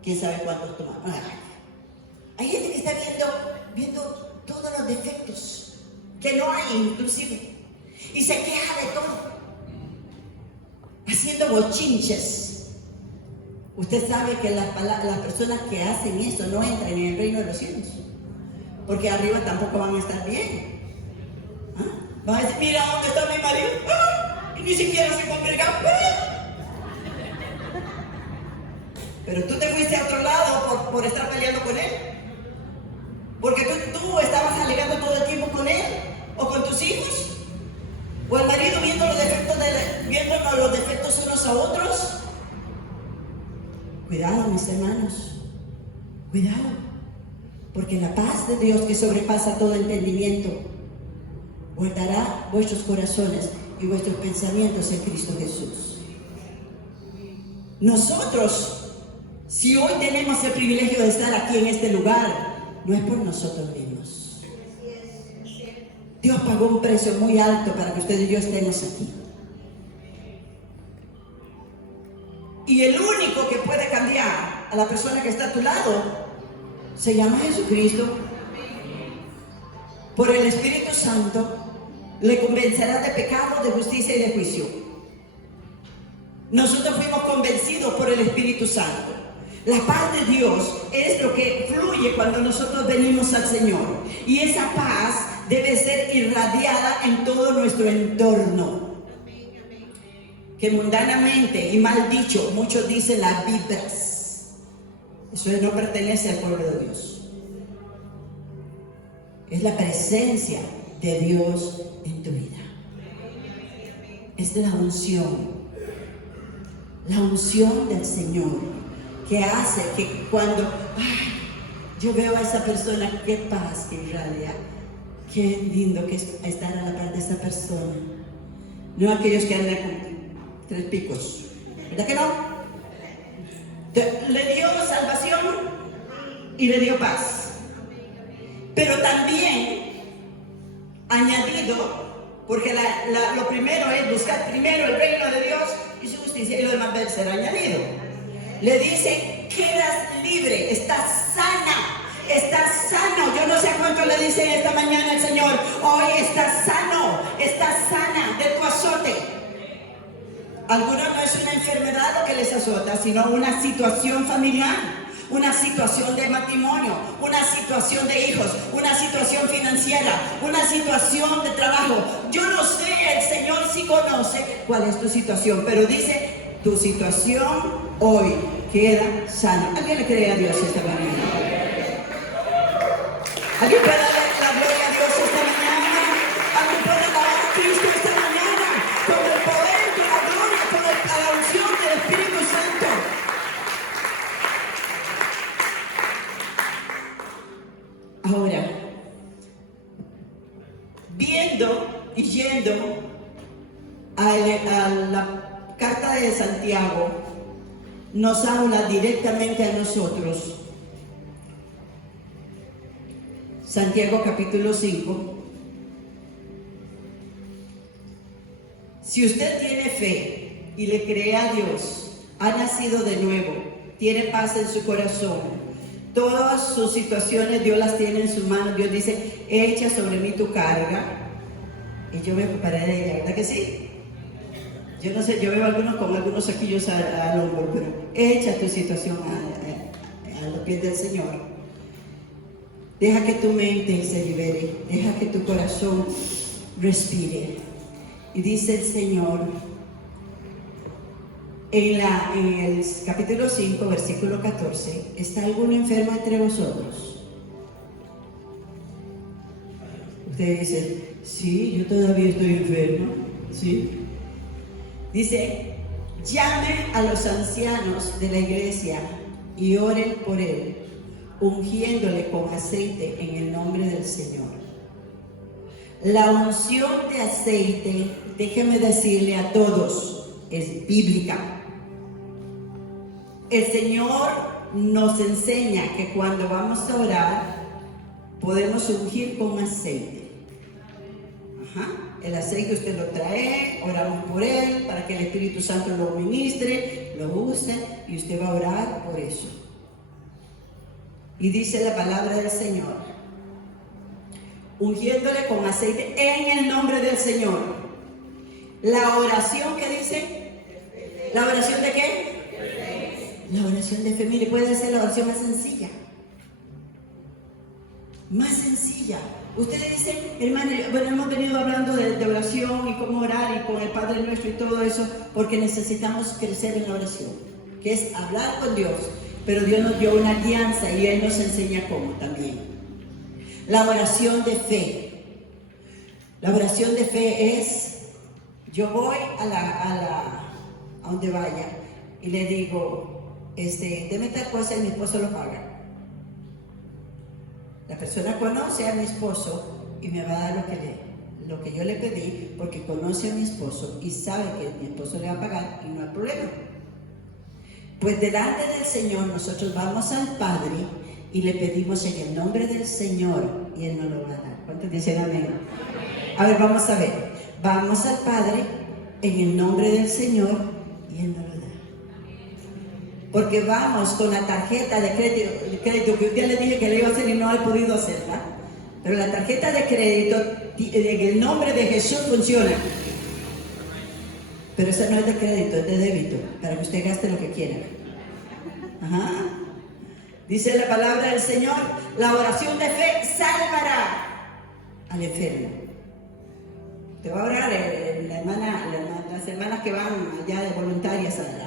¿Quién sabe cuántos toman? Hay gente que está viendo todos los defectos que no hay inclusive. Y se queja de todo. Haciendo bochinches. Usted sabe que las personas que hacen eso no entran en el reino de los cielos. Porque arriba tampoco van a estar bien. Van a decir, mira dónde está mi marido. Y ni siquiera se congrega. Pero tú te fuiste a otro lado por estar peleando con él. Porque tú estabas alegando todo el tiempo con él. O con tus hijos. O el marido viendo los defectos unos a otros. Cuidado, mis hermanos. Cuidado. Porque la paz de Dios, que sobrepasa todo entendimiento, guardará vuestros corazones y vuestros pensamientos en Cristo Jesús. Nosotros, si hoy tenemos el privilegio de estar aquí en este lugar, no es por nosotros mismos. Dios pagó un precio muy alto para que usted y yo estemos aquí. Y el único que puede cambiar a la persona que está a tu lado se llama Jesucristo. Por el Espíritu Santo le convencerá de pecado, de justicia y de juicio. Nosotros fuimos convencidos por el Espíritu Santo. La paz de Dios es lo que fluye cuando nosotros venimos al Señor. Y esa paz debe ser irradiada en todo nuestro entorno. Que mundanamente y mal dicho, muchos dicen las vibras. Eso no pertenece al pueblo de Dios. Es la presencia de Dios en tu vida. Es la unción. La unción del Señor, que hace que cuando yo veo a esa persona, qué paz que irradia, qué lindo que es estar a la par de esa persona. No aquellos que andan con 3 picos, ¿verdad que no? Le dio salvación y le dio paz. Pero también añadido, porque lo primero es buscar primero el reino de Dios y su justicia, y lo demás debe ser añadido. Le dice, quedas libre, estás sana, estás sano. Yo no sé a cuánto le dice esta mañana el Señor, hoy estás sano, estás sana de tu azote. Algunos no es una enfermedad lo que les azota, sino una situación familiar, una situación de matrimonio, una situación de hijos, una situación financiera, una situación de trabajo. Yo no sé, el Señor sí conoce cuál es tu situación, pero dice, tu situación hoy queda sana. ¿Alguien le cree a Dios esta mañana? ¿Alguien puede dar la gloria a Dios esta mañana? ¿Alguien puede alabar a Cristo esta mañana? Con el poder, con la gloria, con la unción del Espíritu Santo. Ahora, viendo y yendo a la carta de Santiago, nos habla directamente a nosotros. Santiago capítulo 5. Si usted tiene fe y le cree a Dios, ha nacido de nuevo, tiene paz en su corazón, todas sus situaciones Dios las tiene en su mano. Dios dice, echa sobre mí tu carga y yo me ocuparé de ella, ¿verdad que sí? Yo no sé, yo veo algunos con algunos saquillos al hombro, pero echa tu situación a los pies del Señor. Deja que tu mente se libere, deja que tu corazón respire. Y dice el Señor en el capítulo 5, versículo 14, ¿está alguno enfermo entre vosotros? Usted dice, sí, yo todavía estoy enfermo, ¿sí? Dice, llame a los ancianos de la iglesia y oren por él, ungiéndole con aceite en el nombre del Señor. La unción de aceite, déjeme decirle a todos, es bíblica. El Señor nos enseña que cuando vamos a orar, podemos ungir con aceite. El aceite usted lo trae, oramos por él, para que el Espíritu Santo lo ministre, lo use, y usted va a orar por eso. Y dice la palabra del Señor, ungiéndole con aceite en el nombre del Señor. La oración que dice, ¿la oración de qué? La oración de fe. Mire, puede ser la oración más sencilla. Más sencilla. Ustedes dicen, hermano, bueno, hemos venido hablando de oración y cómo orar y con el Padre Nuestro y todo eso, porque necesitamos crecer en la oración, que es hablar con Dios, pero Dios nos dio una alianza y Él nos enseña cómo también. La oración de fe. La oración de fe es, yo voy a donde vaya y le digo, deme tal cosa y mi esposo lo paga. La persona conoce a mi esposo y me va a dar lo que yo le pedí, porque conoce a mi esposo y sabe que mi esposo le va a pagar y no hay problema. Pues delante del Señor nosotros vamos al Padre y le pedimos en el nombre del Señor y Él nos lo va a dar. ¿Cuántos dicen amén? A ver, vamos a ver. Vamos al Padre en el nombre del Señor y Él nos lo da. Porque vamos con la tarjeta de crédito que un día le dije que le iba a hacer y no he podido hacerla. Pero la tarjeta de crédito en el nombre de Jesús funciona. Pero esa no es de crédito, es de débito, para que usted gaste lo que quiera. Dice la palabra del Señor, la oración de fe salvará al enfermo. Te va a orar las hermanas que van allá de voluntarias o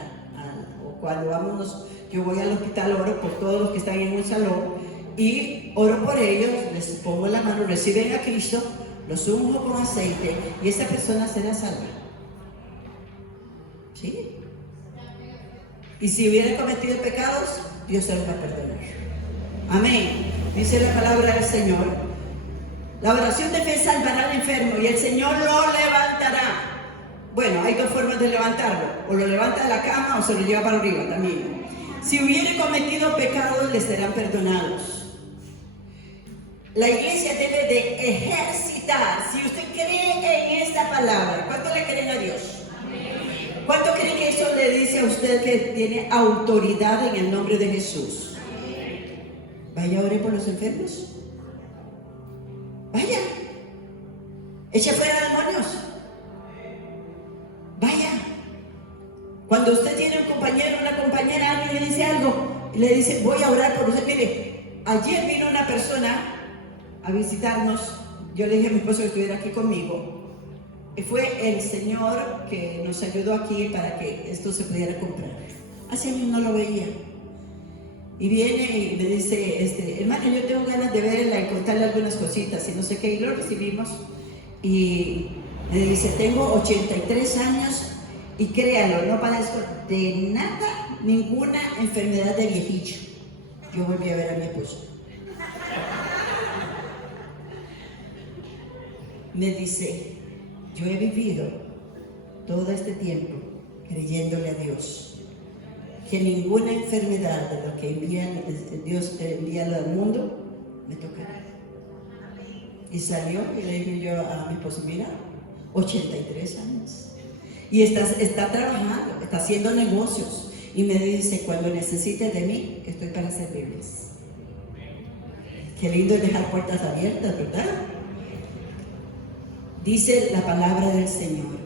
cuando vamos, yo voy al hospital, oro por todos los que están en un salón y oro por ellos, les pongo la mano, reciben a Cristo, los unjo con aceite y esa persona será salva. ¿Sí? Y si hubiera cometido pecados, Dios se los va a perdonar. Amén. Dice la palabra del Señor. La oración de fe salvará al enfermo y el Señor lo levantará. Bueno, hay dos formas de levantarlo. O lo levanta de la cama o se lo lleva para arriba también. Si hubiere cometido pecados, le serán perdonados. La iglesia debe de ejercitar. Si usted cree en esta palabra, ¿cuánto le creen a Dios? ¿Cuánto creen que eso le dice a usted que tiene autoridad en el nombre de Jesús? Vaya, ore por los enfermos. Vaya. Eche fuera demonios. Vaya. Cuando usted tiene un compañero, una compañera, alguien le dice algo, y le dice, voy a orar por usted. Mire, ayer vino una persona a visitarnos. Yo le dije a mi esposo que estuviera aquí conmigo. Fue el Señor que nos ayudó aquí para que esto se pudiera comprar. Hace años no lo veía. Y viene y me dice, hermano, yo tengo ganas de verla y contarle algunas cositas y no sé qué. Y lo recibimos. Y me dice, tengo 83 años y créalo, no padezco de nada, ninguna enfermedad de viejillo. Yo volví a ver a mi esposo. Me dice, yo he vivido todo este tiempo creyéndole a Dios que ninguna enfermedad de lo que Dios envía al mundo me tocará. Y salió y le dije yo a mi esposo, mira, 83 años. Y está trabajando, está haciendo negocios. Y me dice, cuando necesites de mí, estoy para servirles. Qué lindo es dejar puertas abiertas, ¿verdad? Dice la palabra del Señor.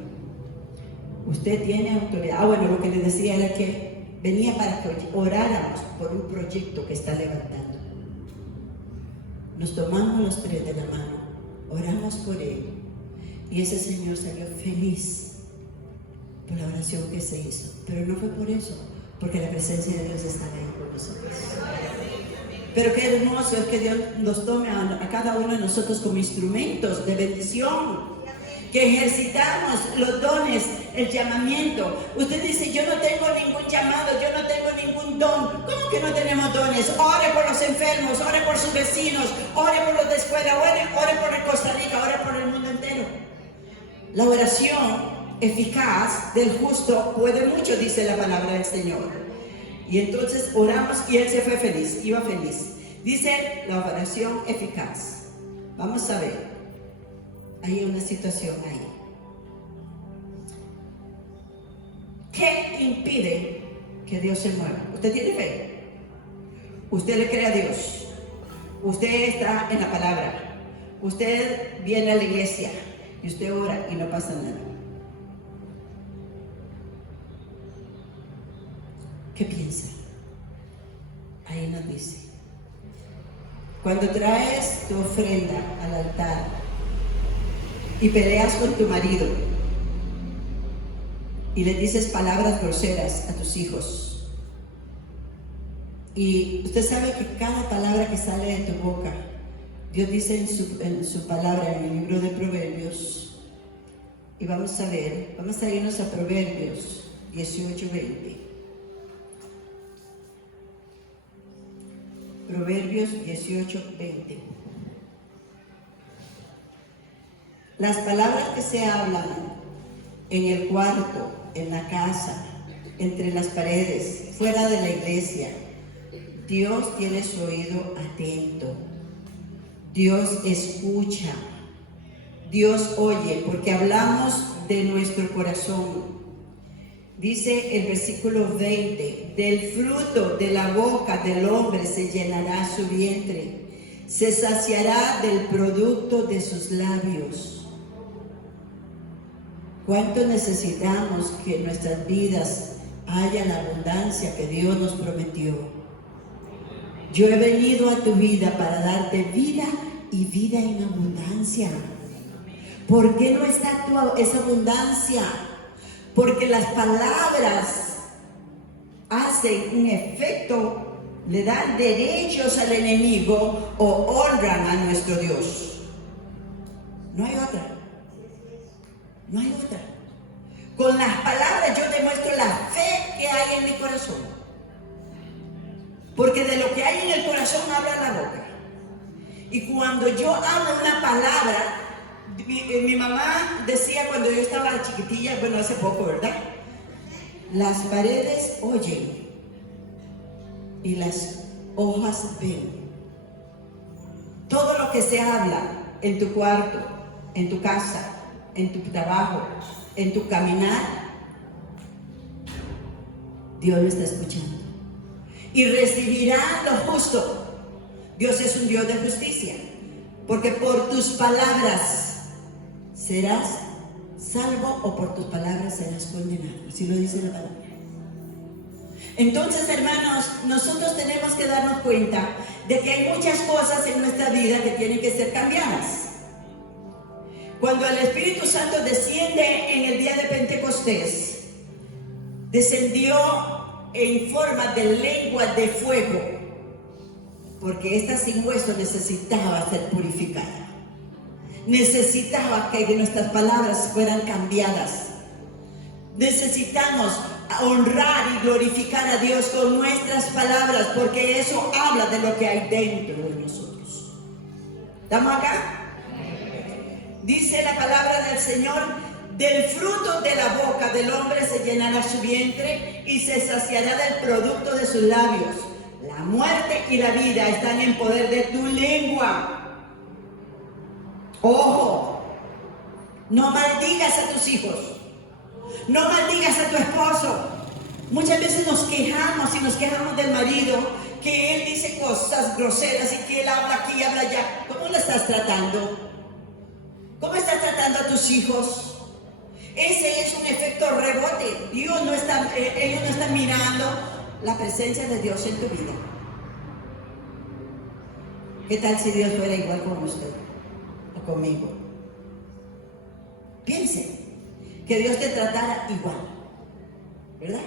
Usted tiene autoridad. Bueno, lo que le decía era que venía para que oráramos por un proyecto que está levantando. Nos tomamos los tres de la mano, oramos por él. Y ese señor salió feliz por la oración que se hizo. Pero no fue por eso, porque la presencia de Dios está ahí con nosotros. Pero qué hermoso es que Dios nos tome a cada uno de nosotros como instrumentos de bendición, que ejercitamos los dones, el llamamiento. Usted dice, yo no tengo ningún llamado, yo no tengo ningún don. ¿Cómo que no tenemos dones? Ore por los enfermos, ore por sus vecinos, ore por los de escuela, ore por el Costa Rica, ore por el mundo entero. La oración eficaz del justo puede mucho, dice la palabra del Señor. Y entonces oramos y él se fue feliz, iba feliz. Dice la oración eficaz. Vamos a ver. Hay una situación ahí. ¿Qué impide que Dios se mueva? ¿Usted tiene fe? ¿Usted le cree a Dios? ¿Usted está en la palabra? ¿Usted viene a la iglesia y usted ora y no pasa nada? ¿Qué piensa? Ahí nos dice. Cuando traes tu ofrenda al altar y peleas con tu marido y le dices palabras groseras a tus hijos, y usted sabe que cada palabra que sale de tu boca, Dios dice en su palabra, en el libro de Proverbios, y vamos a ver, vamos a irnos a Proverbios 18:20. Proverbios 18:20. Las palabras que se hablan en el cuarto, en la casa, entre las paredes, fuera de la iglesia, Dios tiene su oído atento. Dios escucha. Dios oye, porque hablamos de nuestro corazón. Dice el versículo 20, del fruto de la boca del hombre se llenará su vientre, se saciará del producto de sus labios. ¿Cuánto necesitamos que en nuestras vidas haya la abundancia que Dios nos prometió? Yo he venido a tu vida para darte vida y vida en abundancia. ¿Por qué no está esa abundancia? Porque las palabras hacen un efecto, le dan derechos al enemigo o honran a nuestro Dios. No hay otra. No hay otra. Con las palabras yo demuestro la fe que hay en mi corazón. Porque de lo que hay en el corazón habla la boca. Y cuando yo hablo una palabra, mi mamá decía cuando yo estaba chiquitilla, bueno, hace poco, ¿verdad? Las paredes oyen y las hojas ven. Todo lo que se habla en tu cuarto, en tu casa, en tu trabajo, en tu caminar, Dios lo está escuchando. Y recibirán lo justo. Dios es un Dios de justicia, porque por tus palabras serás salvo o por tus palabras serás condenado. Así lo dice la palabra. Entonces, hermanos, nosotros tenemos que darnos cuenta de que hay muchas cosas en nuestra vida que tienen que ser cambiadas. Cuando el Espíritu Santo desciende en el día de Pentecostés, descendió en forma de lengua de fuego, porque esta sin hueso necesitaba ser purificada. Necesitaba que nuestras palabras fueran cambiadas. Necesitamos honrar y glorificar a Dios con nuestras palabras, porque eso habla de lo que hay dentro de nosotros. ¿Estamos acá? Dice la palabra del Señor, del fruto de la boca del hombre se llenará su vientre y se saciará del producto de sus labios. La muerte y la vida están en poder de tu lengua. Ojo, no maldigas a tus hijos, no maldigas a tu esposo. Muchas veces nos quejamos y nos quejamos del marido, que él dice cosas groseras y que él habla aquí y habla allá. ¿Cómo lo estás tratando? ¿Cómo estás tratando a tus hijos? Ese es un efecto rebote. Ellos no están mirando la presencia de Dios en tu vida. ¿Qué tal si Dios fuera igual con usted o conmigo? Piense que Dios te tratara igual, ¿verdad?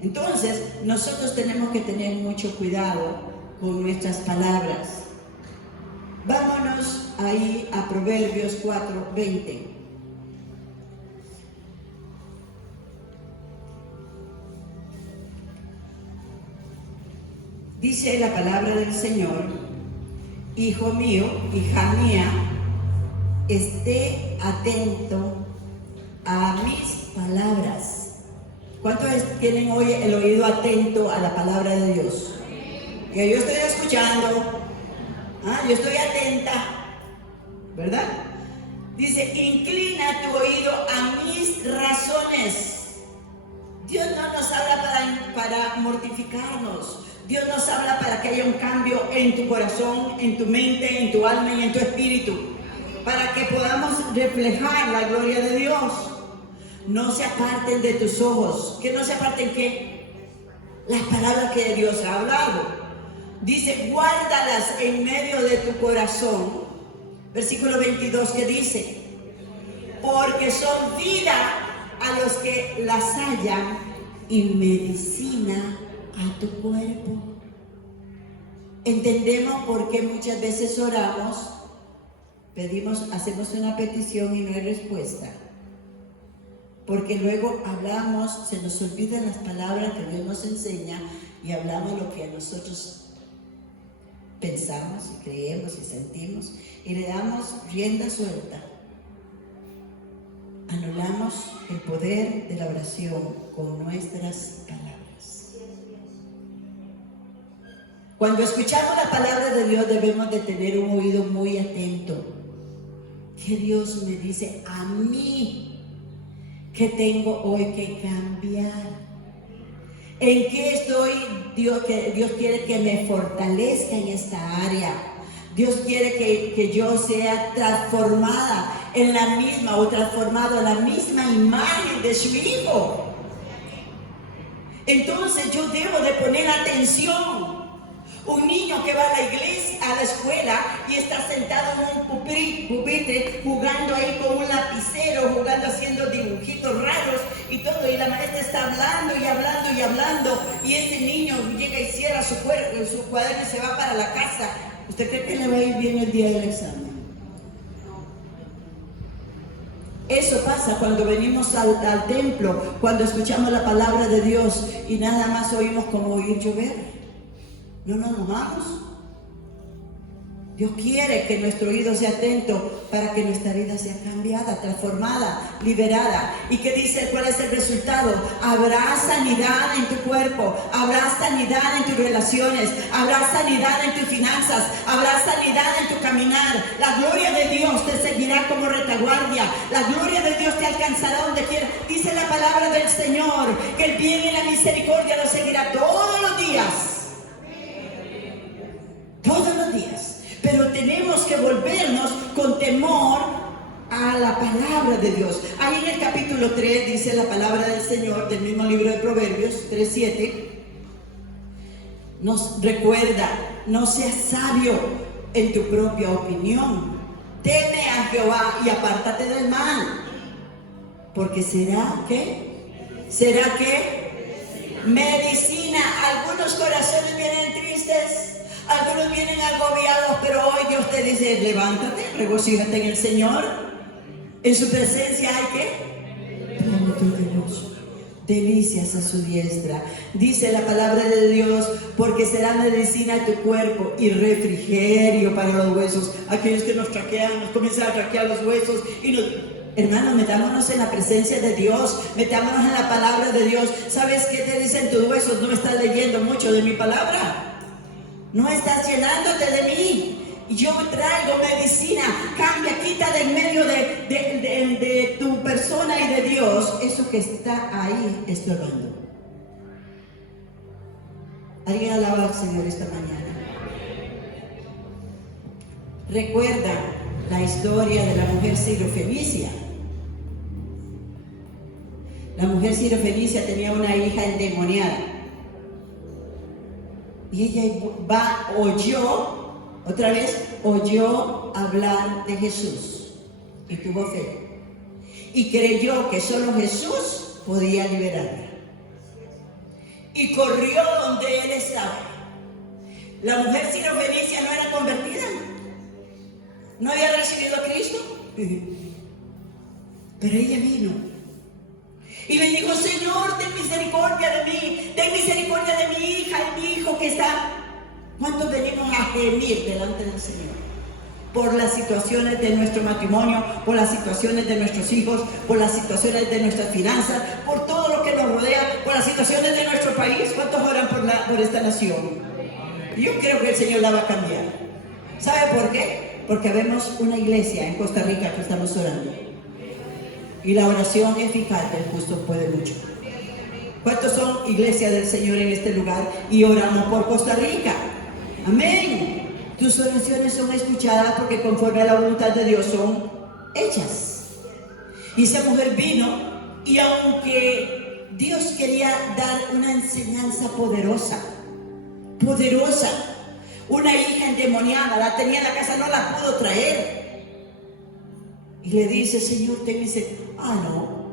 Entonces, nosotros tenemos que tener mucho cuidado con nuestras palabras. Vámonos ahí a Proverbios 4:20. Dice la palabra del Señor: hijo mío, hija mía, esté atento a mis palabras. ¿Cuántos tienen hoy el oído atento a la palabra de Dios? Que yo estoy escuchando, yo estoy atenta, ¿verdad? Dice: inclina tu oído a mis razones. Dios no nos habla para mortificarnos. Dios nos habla para que haya un cambio en tu corazón, en tu mente, en tu alma y en tu espíritu, para que podamos reflejar la gloria de Dios. No se aparten de tus ojos. ¿Que no se aparten qué? Las palabras que Dios ha hablado. Dice: guárdalas en medio de tu corazón. Versículo 22 que dice: porque son vida a los que las hallan y medicina a tu cuerpo. Entendemos por qué muchas veces oramos, pedimos, hacemos una petición y no hay respuesta. Porque luego hablamos, se nos olvidan las palabras que Dios nos enseña y hablamos lo que nosotros pensamos y creemos y sentimos y le damos rienda suelta. Anulamos el poder de la oración con nuestras palabras. Cuando escuchamos la palabra de Dios debemos de tener un oído muy atento. ¿Qué Dios me dice a mí? ¿Qué tengo hoy que cambiar? ¿En qué estoy? Dios quiere que me fortalezca en esta área. Dios quiere que yo sea transformada en la misma o transformado en la misma imagen de su Hijo. Entonces yo debo de poner atención. Un niño que va a la iglesia, a la escuela y está sentado en un pupitre jugando ahí con un lapicero, jugando, haciendo dibujitos raros y todo, y la maestra está hablando y hablando y hablando, y ese niño llega y cierra su cuaderno y se va para la casa. ¿Usted cree que le va a ir bien el día del examen? Eso pasa cuando venimos al templo, cuando escuchamos la palabra de Dios y nada más oímos como oír llover. No nos vamos. Dios quiere que nuestro oído sea atento para que nuestra vida sea cambiada, transformada, liberada. ¿Y qué dice? ¿Cuál es el resultado? Habrá sanidad en tu cuerpo, habrá sanidad en tus relaciones, habrá sanidad en tus finanzas, habrá sanidad en tu caminar. La gloria de Dios te seguirá como retaguardia. La gloria de Dios te alcanzará donde quiera. Dice la palabra del Señor que el bien y la misericordia lo seguirá todos los días. Todos los días. Pero tenemos que volvernos con temor a la palabra de Dios. Ahí en el capítulo 3 dice la palabra del Señor, del mismo libro de Proverbios 3:7, nos recuerda: no seas sabio en tu propia opinión, teme a Jehová y apártate del mal, porque será medicina. Algunos corazones vienen tristes, algunos vienen agobiados, pero hoy Dios te dice: levántate, regocíjate en el Señor. En su presencia hay que plenitud de gozo, delicias a su diestra. Dice la palabra de Dios: porque será medicina a tu cuerpo y refrigerio para los huesos. Aquellos que nos traquean, nos comienzan a traquear los huesos y nos... Hermanos, metámonos en la presencia de Dios, metámonos en la palabra de Dios. ¿Sabes qué te dicen tus huesos? No estás leyendo mucho de mi palabra, no estás llenándote de mí. Yo traigo medicina. Cambia, quita del medio de tu persona y de Dios eso que está ahí estorbando. ¿Alguien alaba al Señor esta mañana? Recuerda la historia de la mujer sirofenicia. La mujer sirofenicia tenía una hija endemoniada. Y ella oyó hablar de Jesús y tuvo fe. Y creyó que solo Jesús podía liberarla. Y corrió donde él estaba. La mujer sirofenicia no era convertida, no había recibido a Cristo, pero ella vino y le dijo: Señor, ten misericordia de mí, ten misericordia de mi hija y mi hijo que está. ¿Cuántos venimos a gemir delante del Señor? Por las situaciones de nuestro matrimonio, por las situaciones de nuestros hijos, por las situaciones de nuestras finanzas, por todo lo que nos rodea, por las situaciones de nuestro país. ¿Cuántos oran por esta nación? Yo creo que el Señor la va a cambiar. ¿Sabe por qué? Porque vemos una iglesia en Costa Rica que estamos orando. Y la oración eficaz del justo puede mucho. ¿Cuántos son iglesia del Señor en este lugar y oramos por Costa Rica? Amén. Tus oraciones son escuchadas porque conforme a la voluntad de Dios son hechas. Y esa mujer vino, y aunque Dios quería dar una enseñanza poderosa, una hija endemoniada, la tenía en la casa, no la pudo traer. Y le dice: Señor, ten misericordia. No,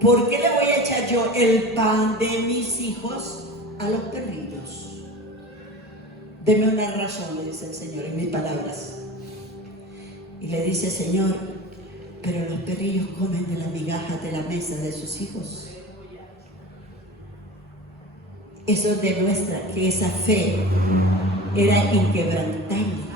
¿por qué le voy a echar yo el pan de mis hijos a los perrillos? Deme una razón, le dice el Señor en mis palabras. Y le dice: Señor, pero los perrillos comen de las migajas de la mesa de sus hijos. Eso demuestra que esa fe era inquebrantable.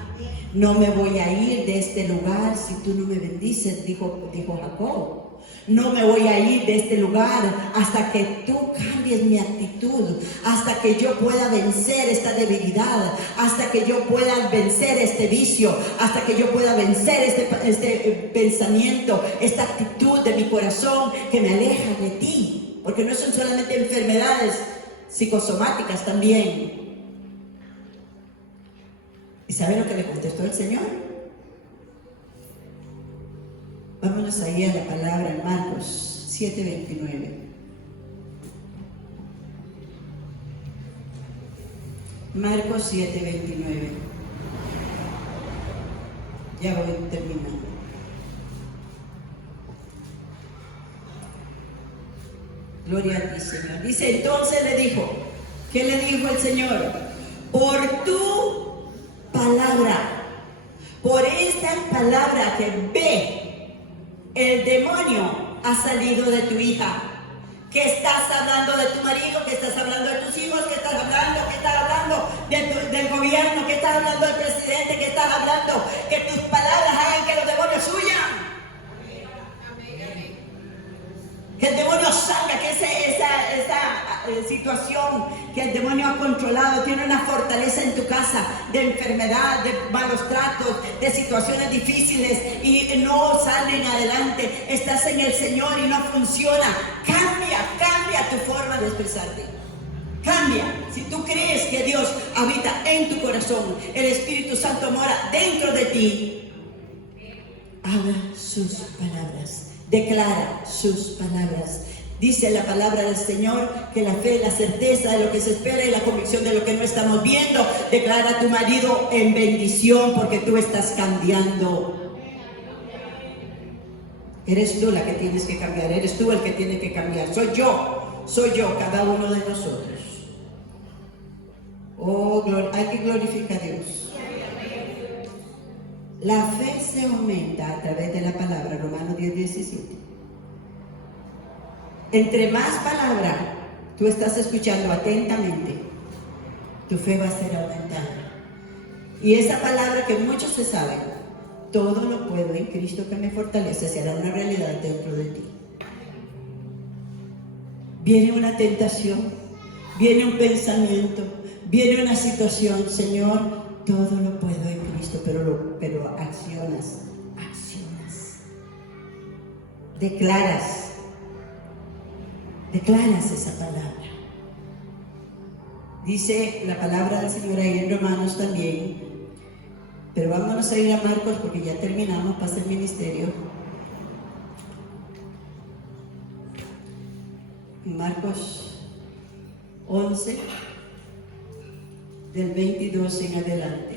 No me voy a ir de este lugar si tú no me bendices, dijo Jacob. No me voy a ir de este lugar hasta que tú cambies mi actitud, hasta que yo pueda vencer esta debilidad, hasta que yo pueda vencer este vicio, hasta que yo pueda vencer este pensamiento, esta actitud de mi corazón que me aleja de ti. Porque no son solamente enfermedades psicosomáticas también. ¿Y sabe lo que le contestó el Señor? Vámonos ahí a la palabra en Marcos 7:29. Marcos 7:29. Ya voy terminando. Gloria a ti, Señor. Dice: entonces le dijo, ¿qué le dijo el Señor? Por tu palabra, por esta palabra que ve, el demonio ha salido de tu hija. ¿Qué estás hablando de tu marido? ¿Qué estás hablando de tus hijos? ¿Qué estás hablando? ¿Qué estás hablando del gobierno? ¿Qué estás hablando del presidente? ¿Qué estás hablando? Que tus palabras hagan que los demonios huyan. Que el demonio salga, que esa situación que el demonio ha controlado tiene una fortaleza en tu casa de enfermedad, de malos tratos, de situaciones difíciles y no salen adelante. Estás en el Señor y no funciona. Cambia tu forma de expresarte. Cambia. Si tú crees que Dios habita en tu corazón, el Espíritu Santo mora dentro de ti, habla sus palabras. Declara sus palabras. Dice la palabra del Señor que la fe, la certeza de lo que se espera y la convicción de lo que no estamos viendo. Declara a tu marido en bendición porque tú estás cambiando. Eres tú la que tienes que cambiar, eres tú el que tiene que cambiar. Soy yo, cada uno de nosotros. Oh, hay que glorificar a Dios. La fe se aumenta a través de la palabra, Romanos 10:17. Entre más palabra tú estás escuchando atentamente, tu fe va a ser aumentada. Y esa palabra que muchos se saben, todo lo puedo en Cristo que me fortalece, será una realidad dentro de ti. Viene una tentación, viene un pensamiento, viene una situación, Señor, todo lo puedo en Cristo, pero accionas. Declaras esa palabra. Dice la palabra del Señor ahí en Romanos también, pero vámonos a ir a Marcos porque ya terminamos, pasa el ministerio. Marcos 11, del 22 en adelante.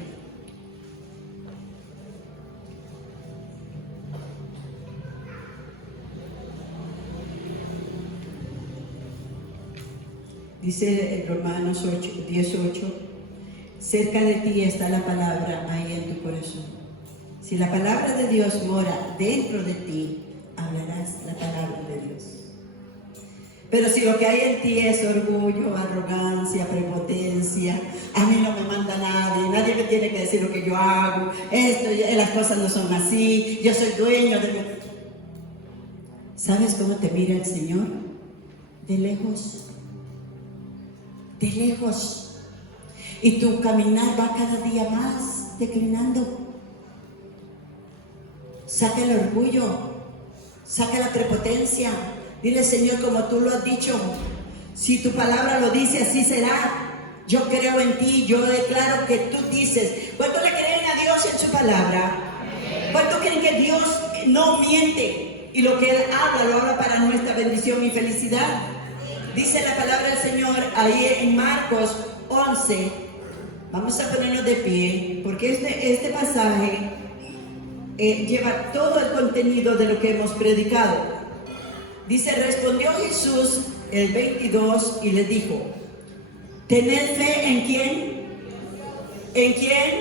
Dice en Romanos 18: cerca de ti está la palabra ahí en tu corazón. Si la palabra de Dios mora dentro de ti, hablarás la palabra de Dios. Pero si lo que hay en ti es orgullo, arrogancia, prepotencia, a mí no me manda nadie me tiene que decir lo que yo hago, las cosas no son así, yo soy dueño de mi... ¿Sabes cómo te mira el Señor? De lejos. De lejos. Y tu caminar va cada día más declinando. Saca el orgullo, saca la prepotencia. Dile, Señor, como tú lo has dicho, si tu palabra lo dice, así será. Yo creo en ti, yo declaro que tú dices. ¿Cuánto le creen a Dios en su palabra? ¿Cuánto creen que Dios no miente? Y lo que Él habla, lo habla para nuestra bendición y felicidad. Dice la palabra del Señor ahí en Marcos 11. Vamos a ponernos de pie, porque este pasaje lleva todo el contenido de lo que hemos predicado. Dice, respondió Jesús el 22 y le dijo, ¿tened fe en quién? ¿En quién?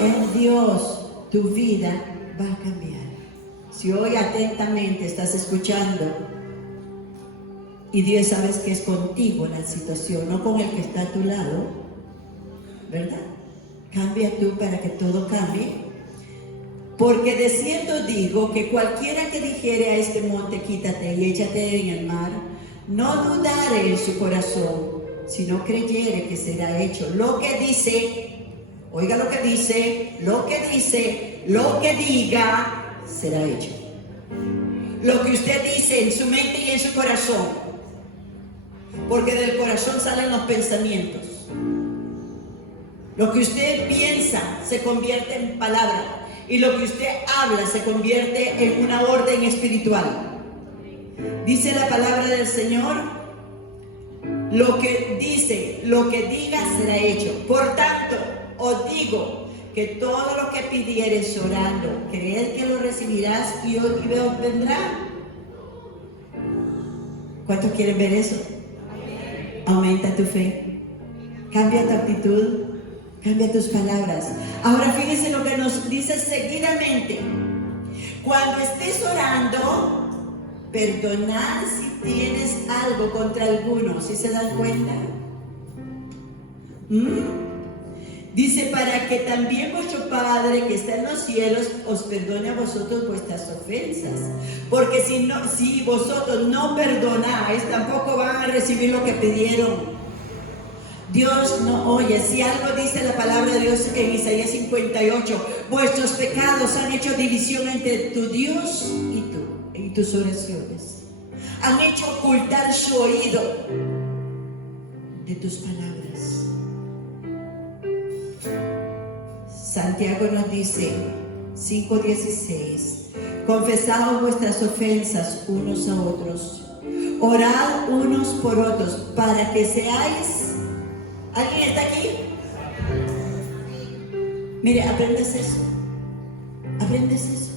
En Dios. Tu vida va a cambiar. Si hoy atentamente estás escuchando y Dios sabes que es contigo la situación, no con el que está a tu lado, ¿verdad? Cambia tú para que todo cambie. Porque de cierto digo que cualquiera que dijere a este monte, quítate y échate en el mar, no dudare en su corazón, sino creyere que será hecho lo que dice. Oiga lo que dice, lo que diga, será hecho. Lo que usted dice en su mente y en su corazón, porque del corazón salen los pensamientos. Lo que usted piensa se convierte en palabra. Y lo que usted habla se convierte en una orden espiritual. Dice la palabra del Señor, lo que dice, lo que diga será hecho. Por tanto, os digo que todo lo que pidieres orando, creed que lo recibirás y os vendrá. ¿Cuántos quieren ver eso? Aumenta tu fe. Cambia tu actitud. Cambia tus palabras. Ahora fíjense lo que nos dice seguidamente. Cuando estés orando, perdonad si tienes algo contra alguno. ¿Sí se dan cuenta? Dice, para que también vuestro Padre que está en los cielos os perdone a vosotros vuestras ofensas. Porque si vosotros no perdonáis, tampoco van a recibir lo que pidieron. Dios no oye. Si algo dice la palabra de Dios en Isaías 58, vuestros pecados han hecho división entre tu Dios y tú, y tus oraciones. Han hecho ocultar su oído de tus palabras. Santiago nos dice, 5:16, confesad vuestras ofensas unos a otros, orad unos por otros, para que seáis... ¿Alguien está aquí? Mire, aprendes eso. Aprendes eso.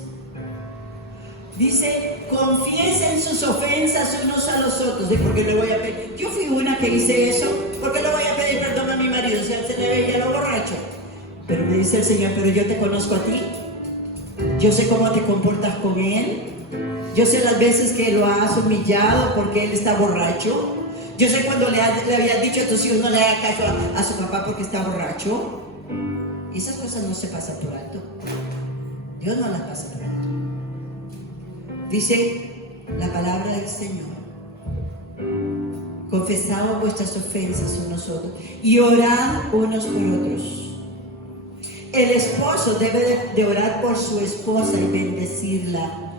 Dice, confiesen sus ofensas unos a los otros. ¿Y por qué le voy a pedir? Yo fui una que hice eso. ¿Por qué le voy a pedir perdón a mi marido? O sea, se le veía lo borracho. Pero me dice el Señor, pero yo te conozco a ti. Yo sé cómo te comportas con él. Yo sé las veces que lo has humillado porque él está borracho. Yo sé cuando le habías dicho a tus hijos no le haga caso a su papá porque está borracho. Y esas cosas no se pasan por alto. Dios no las pasa por alto. Dice la palabra del Señor, confesad vuestras ofensas unos a otros y orad unos por otros. El esposo debe de orar por su esposa y bendecirla,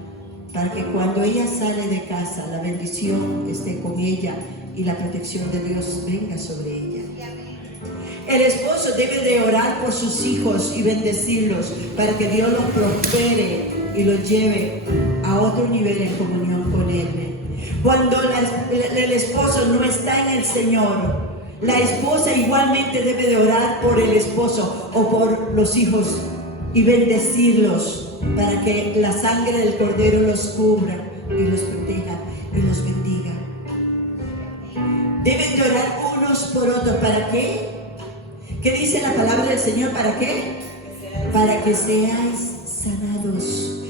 para que cuando ella sale de casa la bendición esté con ella y la protección de Dios venga sobre ella. El esposo debe de orar por sus hijos y bendecirlos para que Dios los prospere y los lleve a otro nivel en comunión con Él. Cuando el esposo no está en el Señor, la esposa igualmente debe de orar por el esposo o por los hijos y bendecirlos para que la sangre del Cordero los cubra y los proteja y los bendiga. Deben de orar unos por otros. ¿Para qué? ¿Qué dice la palabra del Señor? ¿Para qué? Para que seáis sanados.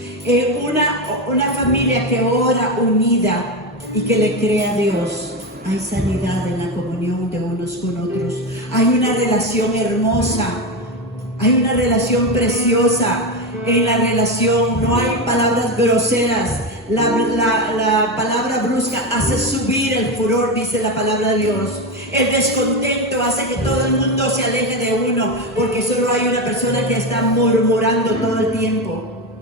Una familia que ora unida y que le crea a Dios, hay sanidad en la comunión de unos con otros. Hay una relación hermosa, hay una relación preciosa. En la relación no hay palabras groseras. La palabra brusca hace subir el furor, dice la palabra de Dios. El descontento hace que todo el mundo se aleje de uno, porque solo hay una persona que está murmurando todo el tiempo.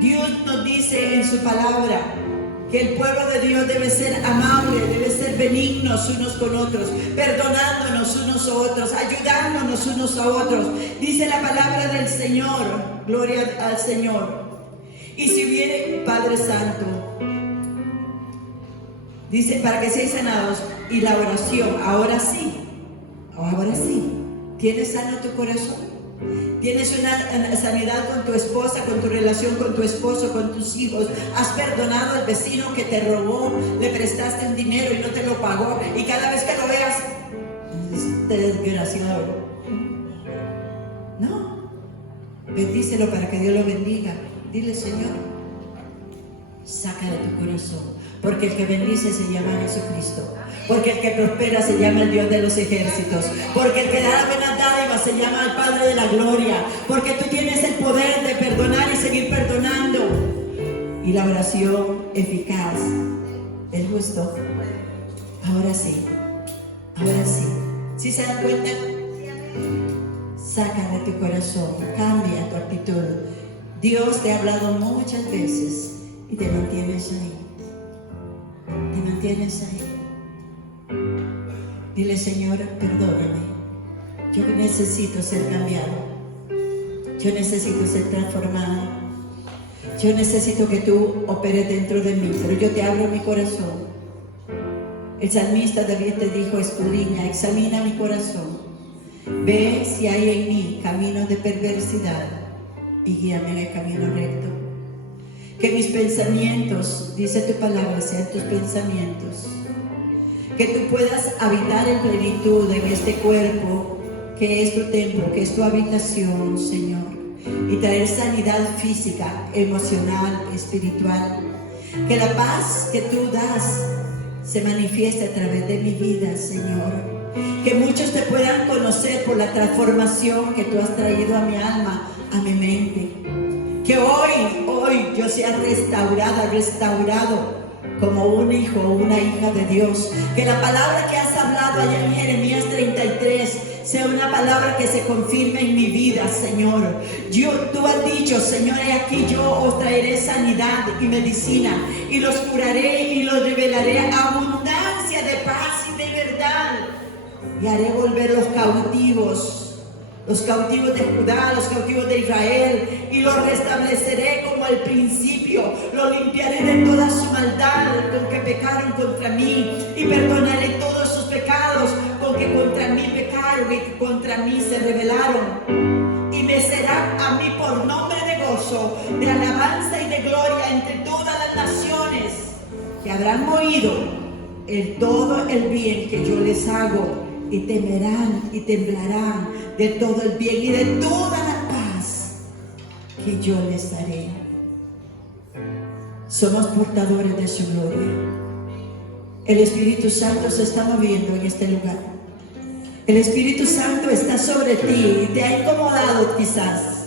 Dios nos dice en su palabra que el pueblo de Dios debe ser amable, debe ser benignos unos con otros, perdonándonos unos a otros, ayudándonos unos a otros. Dice la palabra del Señor, gloria al Señor. Y si viene Padre Santo, dice, para que seáis sanados. Y la oración, ahora sí, ¿tienes sano tu corazón? ¿Tienes una sanidad con tu esposa, con tu relación con tu esposo, con tus hijos? ¿Has perdonado al vecino que te robó, le prestaste un dinero y no te lo pagó? Y cada vez que lo veas, este desgraciado. No, bendícelo para que Dios lo bendiga. Dile, Señor, saca de tu corazón. Porque el que bendice se llama Jesucristo. Porque el que prospera se llama el Dios de los ejércitos. Porque el que da buenas dádivas se llama el Padre de la gloria. Porque tú tienes el poder de perdonar y seguir perdonando. Y la oración eficaz es justo. Ahora sí. ¿Sí se dan cuenta? Saca de tu corazón, cambia tu actitud. Dios te ha hablado muchas veces y te mantienes ahí. Dile, Señor, perdóname. Yo necesito ser cambiado. Yo necesito ser transformado. Yo necesito que tú operes dentro de mí, pero yo te abro mi corazón. El salmista David te dijo, escudriña, examina mi corazón. Ve si hay en mí caminos de perversidad y guíame en el camino recto. Que mis pensamientos, dice tu palabra, sean tus pensamientos. Que tú puedas habitar en plenitud en este cuerpo, que es tu templo, que es tu habitación, Señor. Y traer sanidad física, emocional, espiritual. Que la paz que tú das se manifieste a través de mi vida, Señor. Que muchos te puedan conocer por la transformación que tú has traído a mi alma, a mi mente. Que hoy yo sea restaurado como un hijo o una hija de Dios. Que la palabra que has hablado allá en Jeremías 33 sea una palabra que se confirme en mi vida, Señor. Tú has dicho, Señor, he aquí yo os traeré sanidad y medicina, y los curaré y los revelaré abundancia de paz y de verdad. Y haré volver los cautivos de Judá, los cautivos de Israel, y los restableceré como al principio. Los limpiaré de toda su maldad con que pecaron contra mí, y perdonaré todos sus pecados con que contra mí pecaron y que contra mí se rebelaron. Y me será a mí por nombre de gozo, de alabanza y de gloria entre todas las naciones, que habrán oído todo el bien que yo les hago, y temerán y temblarán de todo el bien y de toda la paz que yo les daré. Somos portadores de su gloria. El Espíritu Santo se está moviendo en este lugar. El Espíritu Santo está sobre ti y te ha incomodado quizás.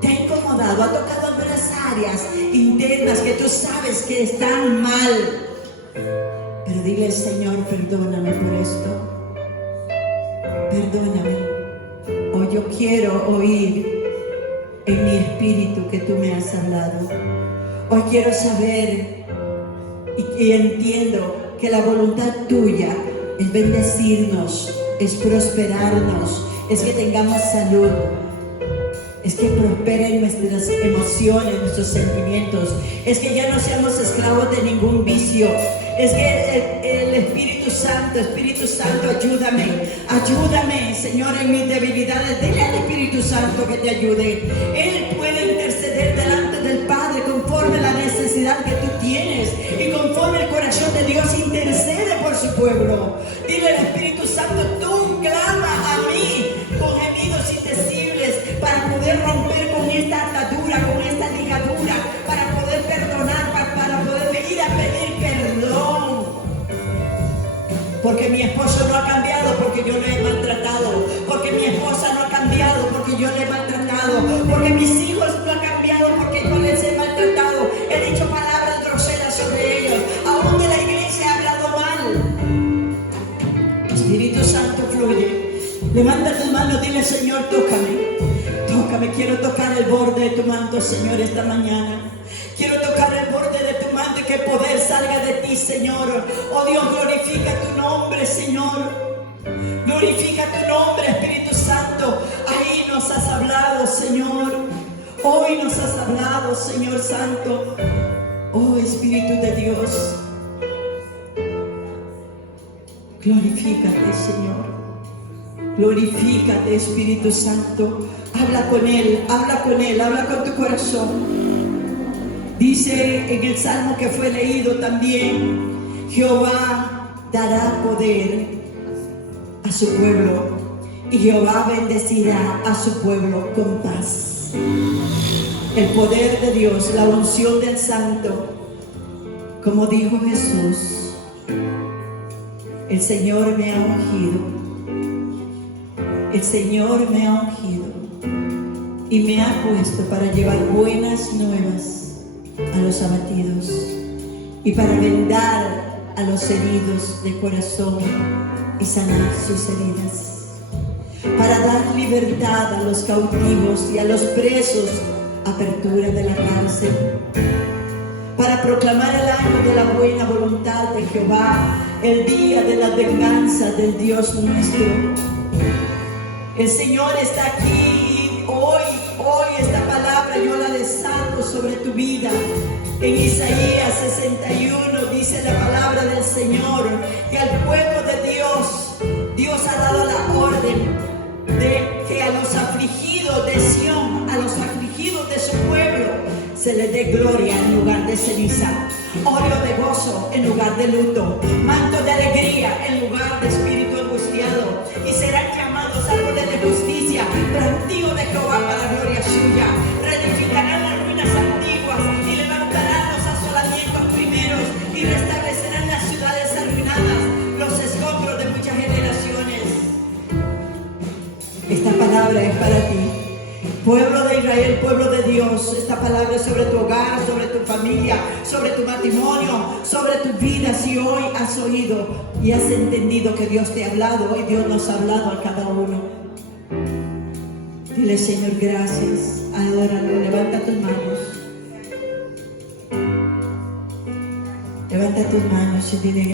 Te ha incomodado, ha tocado algunas áreas internas que tú sabes que están mal. Pero dile, Señor, perdóname por esto. Perdóname. Hoy yo quiero oír en mi espíritu que tú me has hablado. Hoy quiero saber y entiendo que la voluntad tuya es bendecirnos, es prosperarnos, es que tengamos salud, es que prosperen nuestras emociones, nuestros sentimientos, es que ya no seamos esclavos de ningún vicio. Es que el Espíritu Santo, ayúdame, Señor, en mis debilidades. Dile al Espíritu Santo que te ayude. Él puede interceder delante del Padre conforme la necesidad que tú tienes y conforme el corazón de Dios intercede por su pueblo. Dile al Espíritu Santo, tú clama a mí mi esposa no ha cambiado porque yo le he maltratado, porque mis hijos no han cambiado porque yo les he maltratado, he dicho palabras groseras sobre ellos, aún de la iglesia he hablado mal. Espíritu Santo, fluye. Levanta tus manos, dile: Señor, tócame. Tócame, quiero tocar el borde de tu manto, Señor, esta mañana. Quiero tocar el borde de tu manto y que el poder salga de ti, Señor. Oh Dios, glorifica tu nombre, Señor. Glorifica tu nombre, Espíritu Santo. Ahí nos has hablado, Señor. Hoy nos has hablado, Señor Santo. Oh Espíritu de Dios. Glorifícate, Señor. Glorifícate, Espíritu Santo. Habla con Él, habla con Él, habla con tu corazón. Dice en el Salmo que fue leído también: Jehová dará poder a su pueblo y Jehová bendecirá a su pueblo con paz. El poder de Dios, la unción del Santo, como dijo Jesús: el Señor me ha ungido. El Señor me ha ungido y me ha puesto para llevar buenas nuevas a los abatidos y para vendar a los heridos de corazón y sanar sus heridas, para dar libertad a los cautivos y a los presos, apertura de la cárcel, para proclamar el año de la buena voluntad de Jehová, el día de la venganza del Dios nuestro. El Señor está aquí y hoy esta palabra yo la desato sobre tu vida. En Isaías 61 dice la palabra del Señor que al pueblo de Dios ha dado la orden de que a los afligidos de Sión, a los afligidos de su pueblo, se les dé gloria en lugar de ceniza, óleo de gozo en lugar de luto, manto de alegría en lugar de espíritu angustiado, y serán llamados árboles de justicia, plantío de Jehová para gloria suya. Reedificarán las ruinas antiguas y levantarán los asolamientos primeros y restablecerán las ciudades arruinadas, los escombros de muchas generaciones. Esta palabra es para ti, pueblo de Israel, pueblo de Dios. Esta palabra es sobre tu hogar, sobre tu familia, sobre tu matrimonio, sobre tu vida. Si hoy has oído y has entendido que Dios te ha hablado, hoy Dios nos ha hablado a cada uno. Dile: Señor, gracias. Adóralo. Levanta tus manos. Levanta tus manos y dile: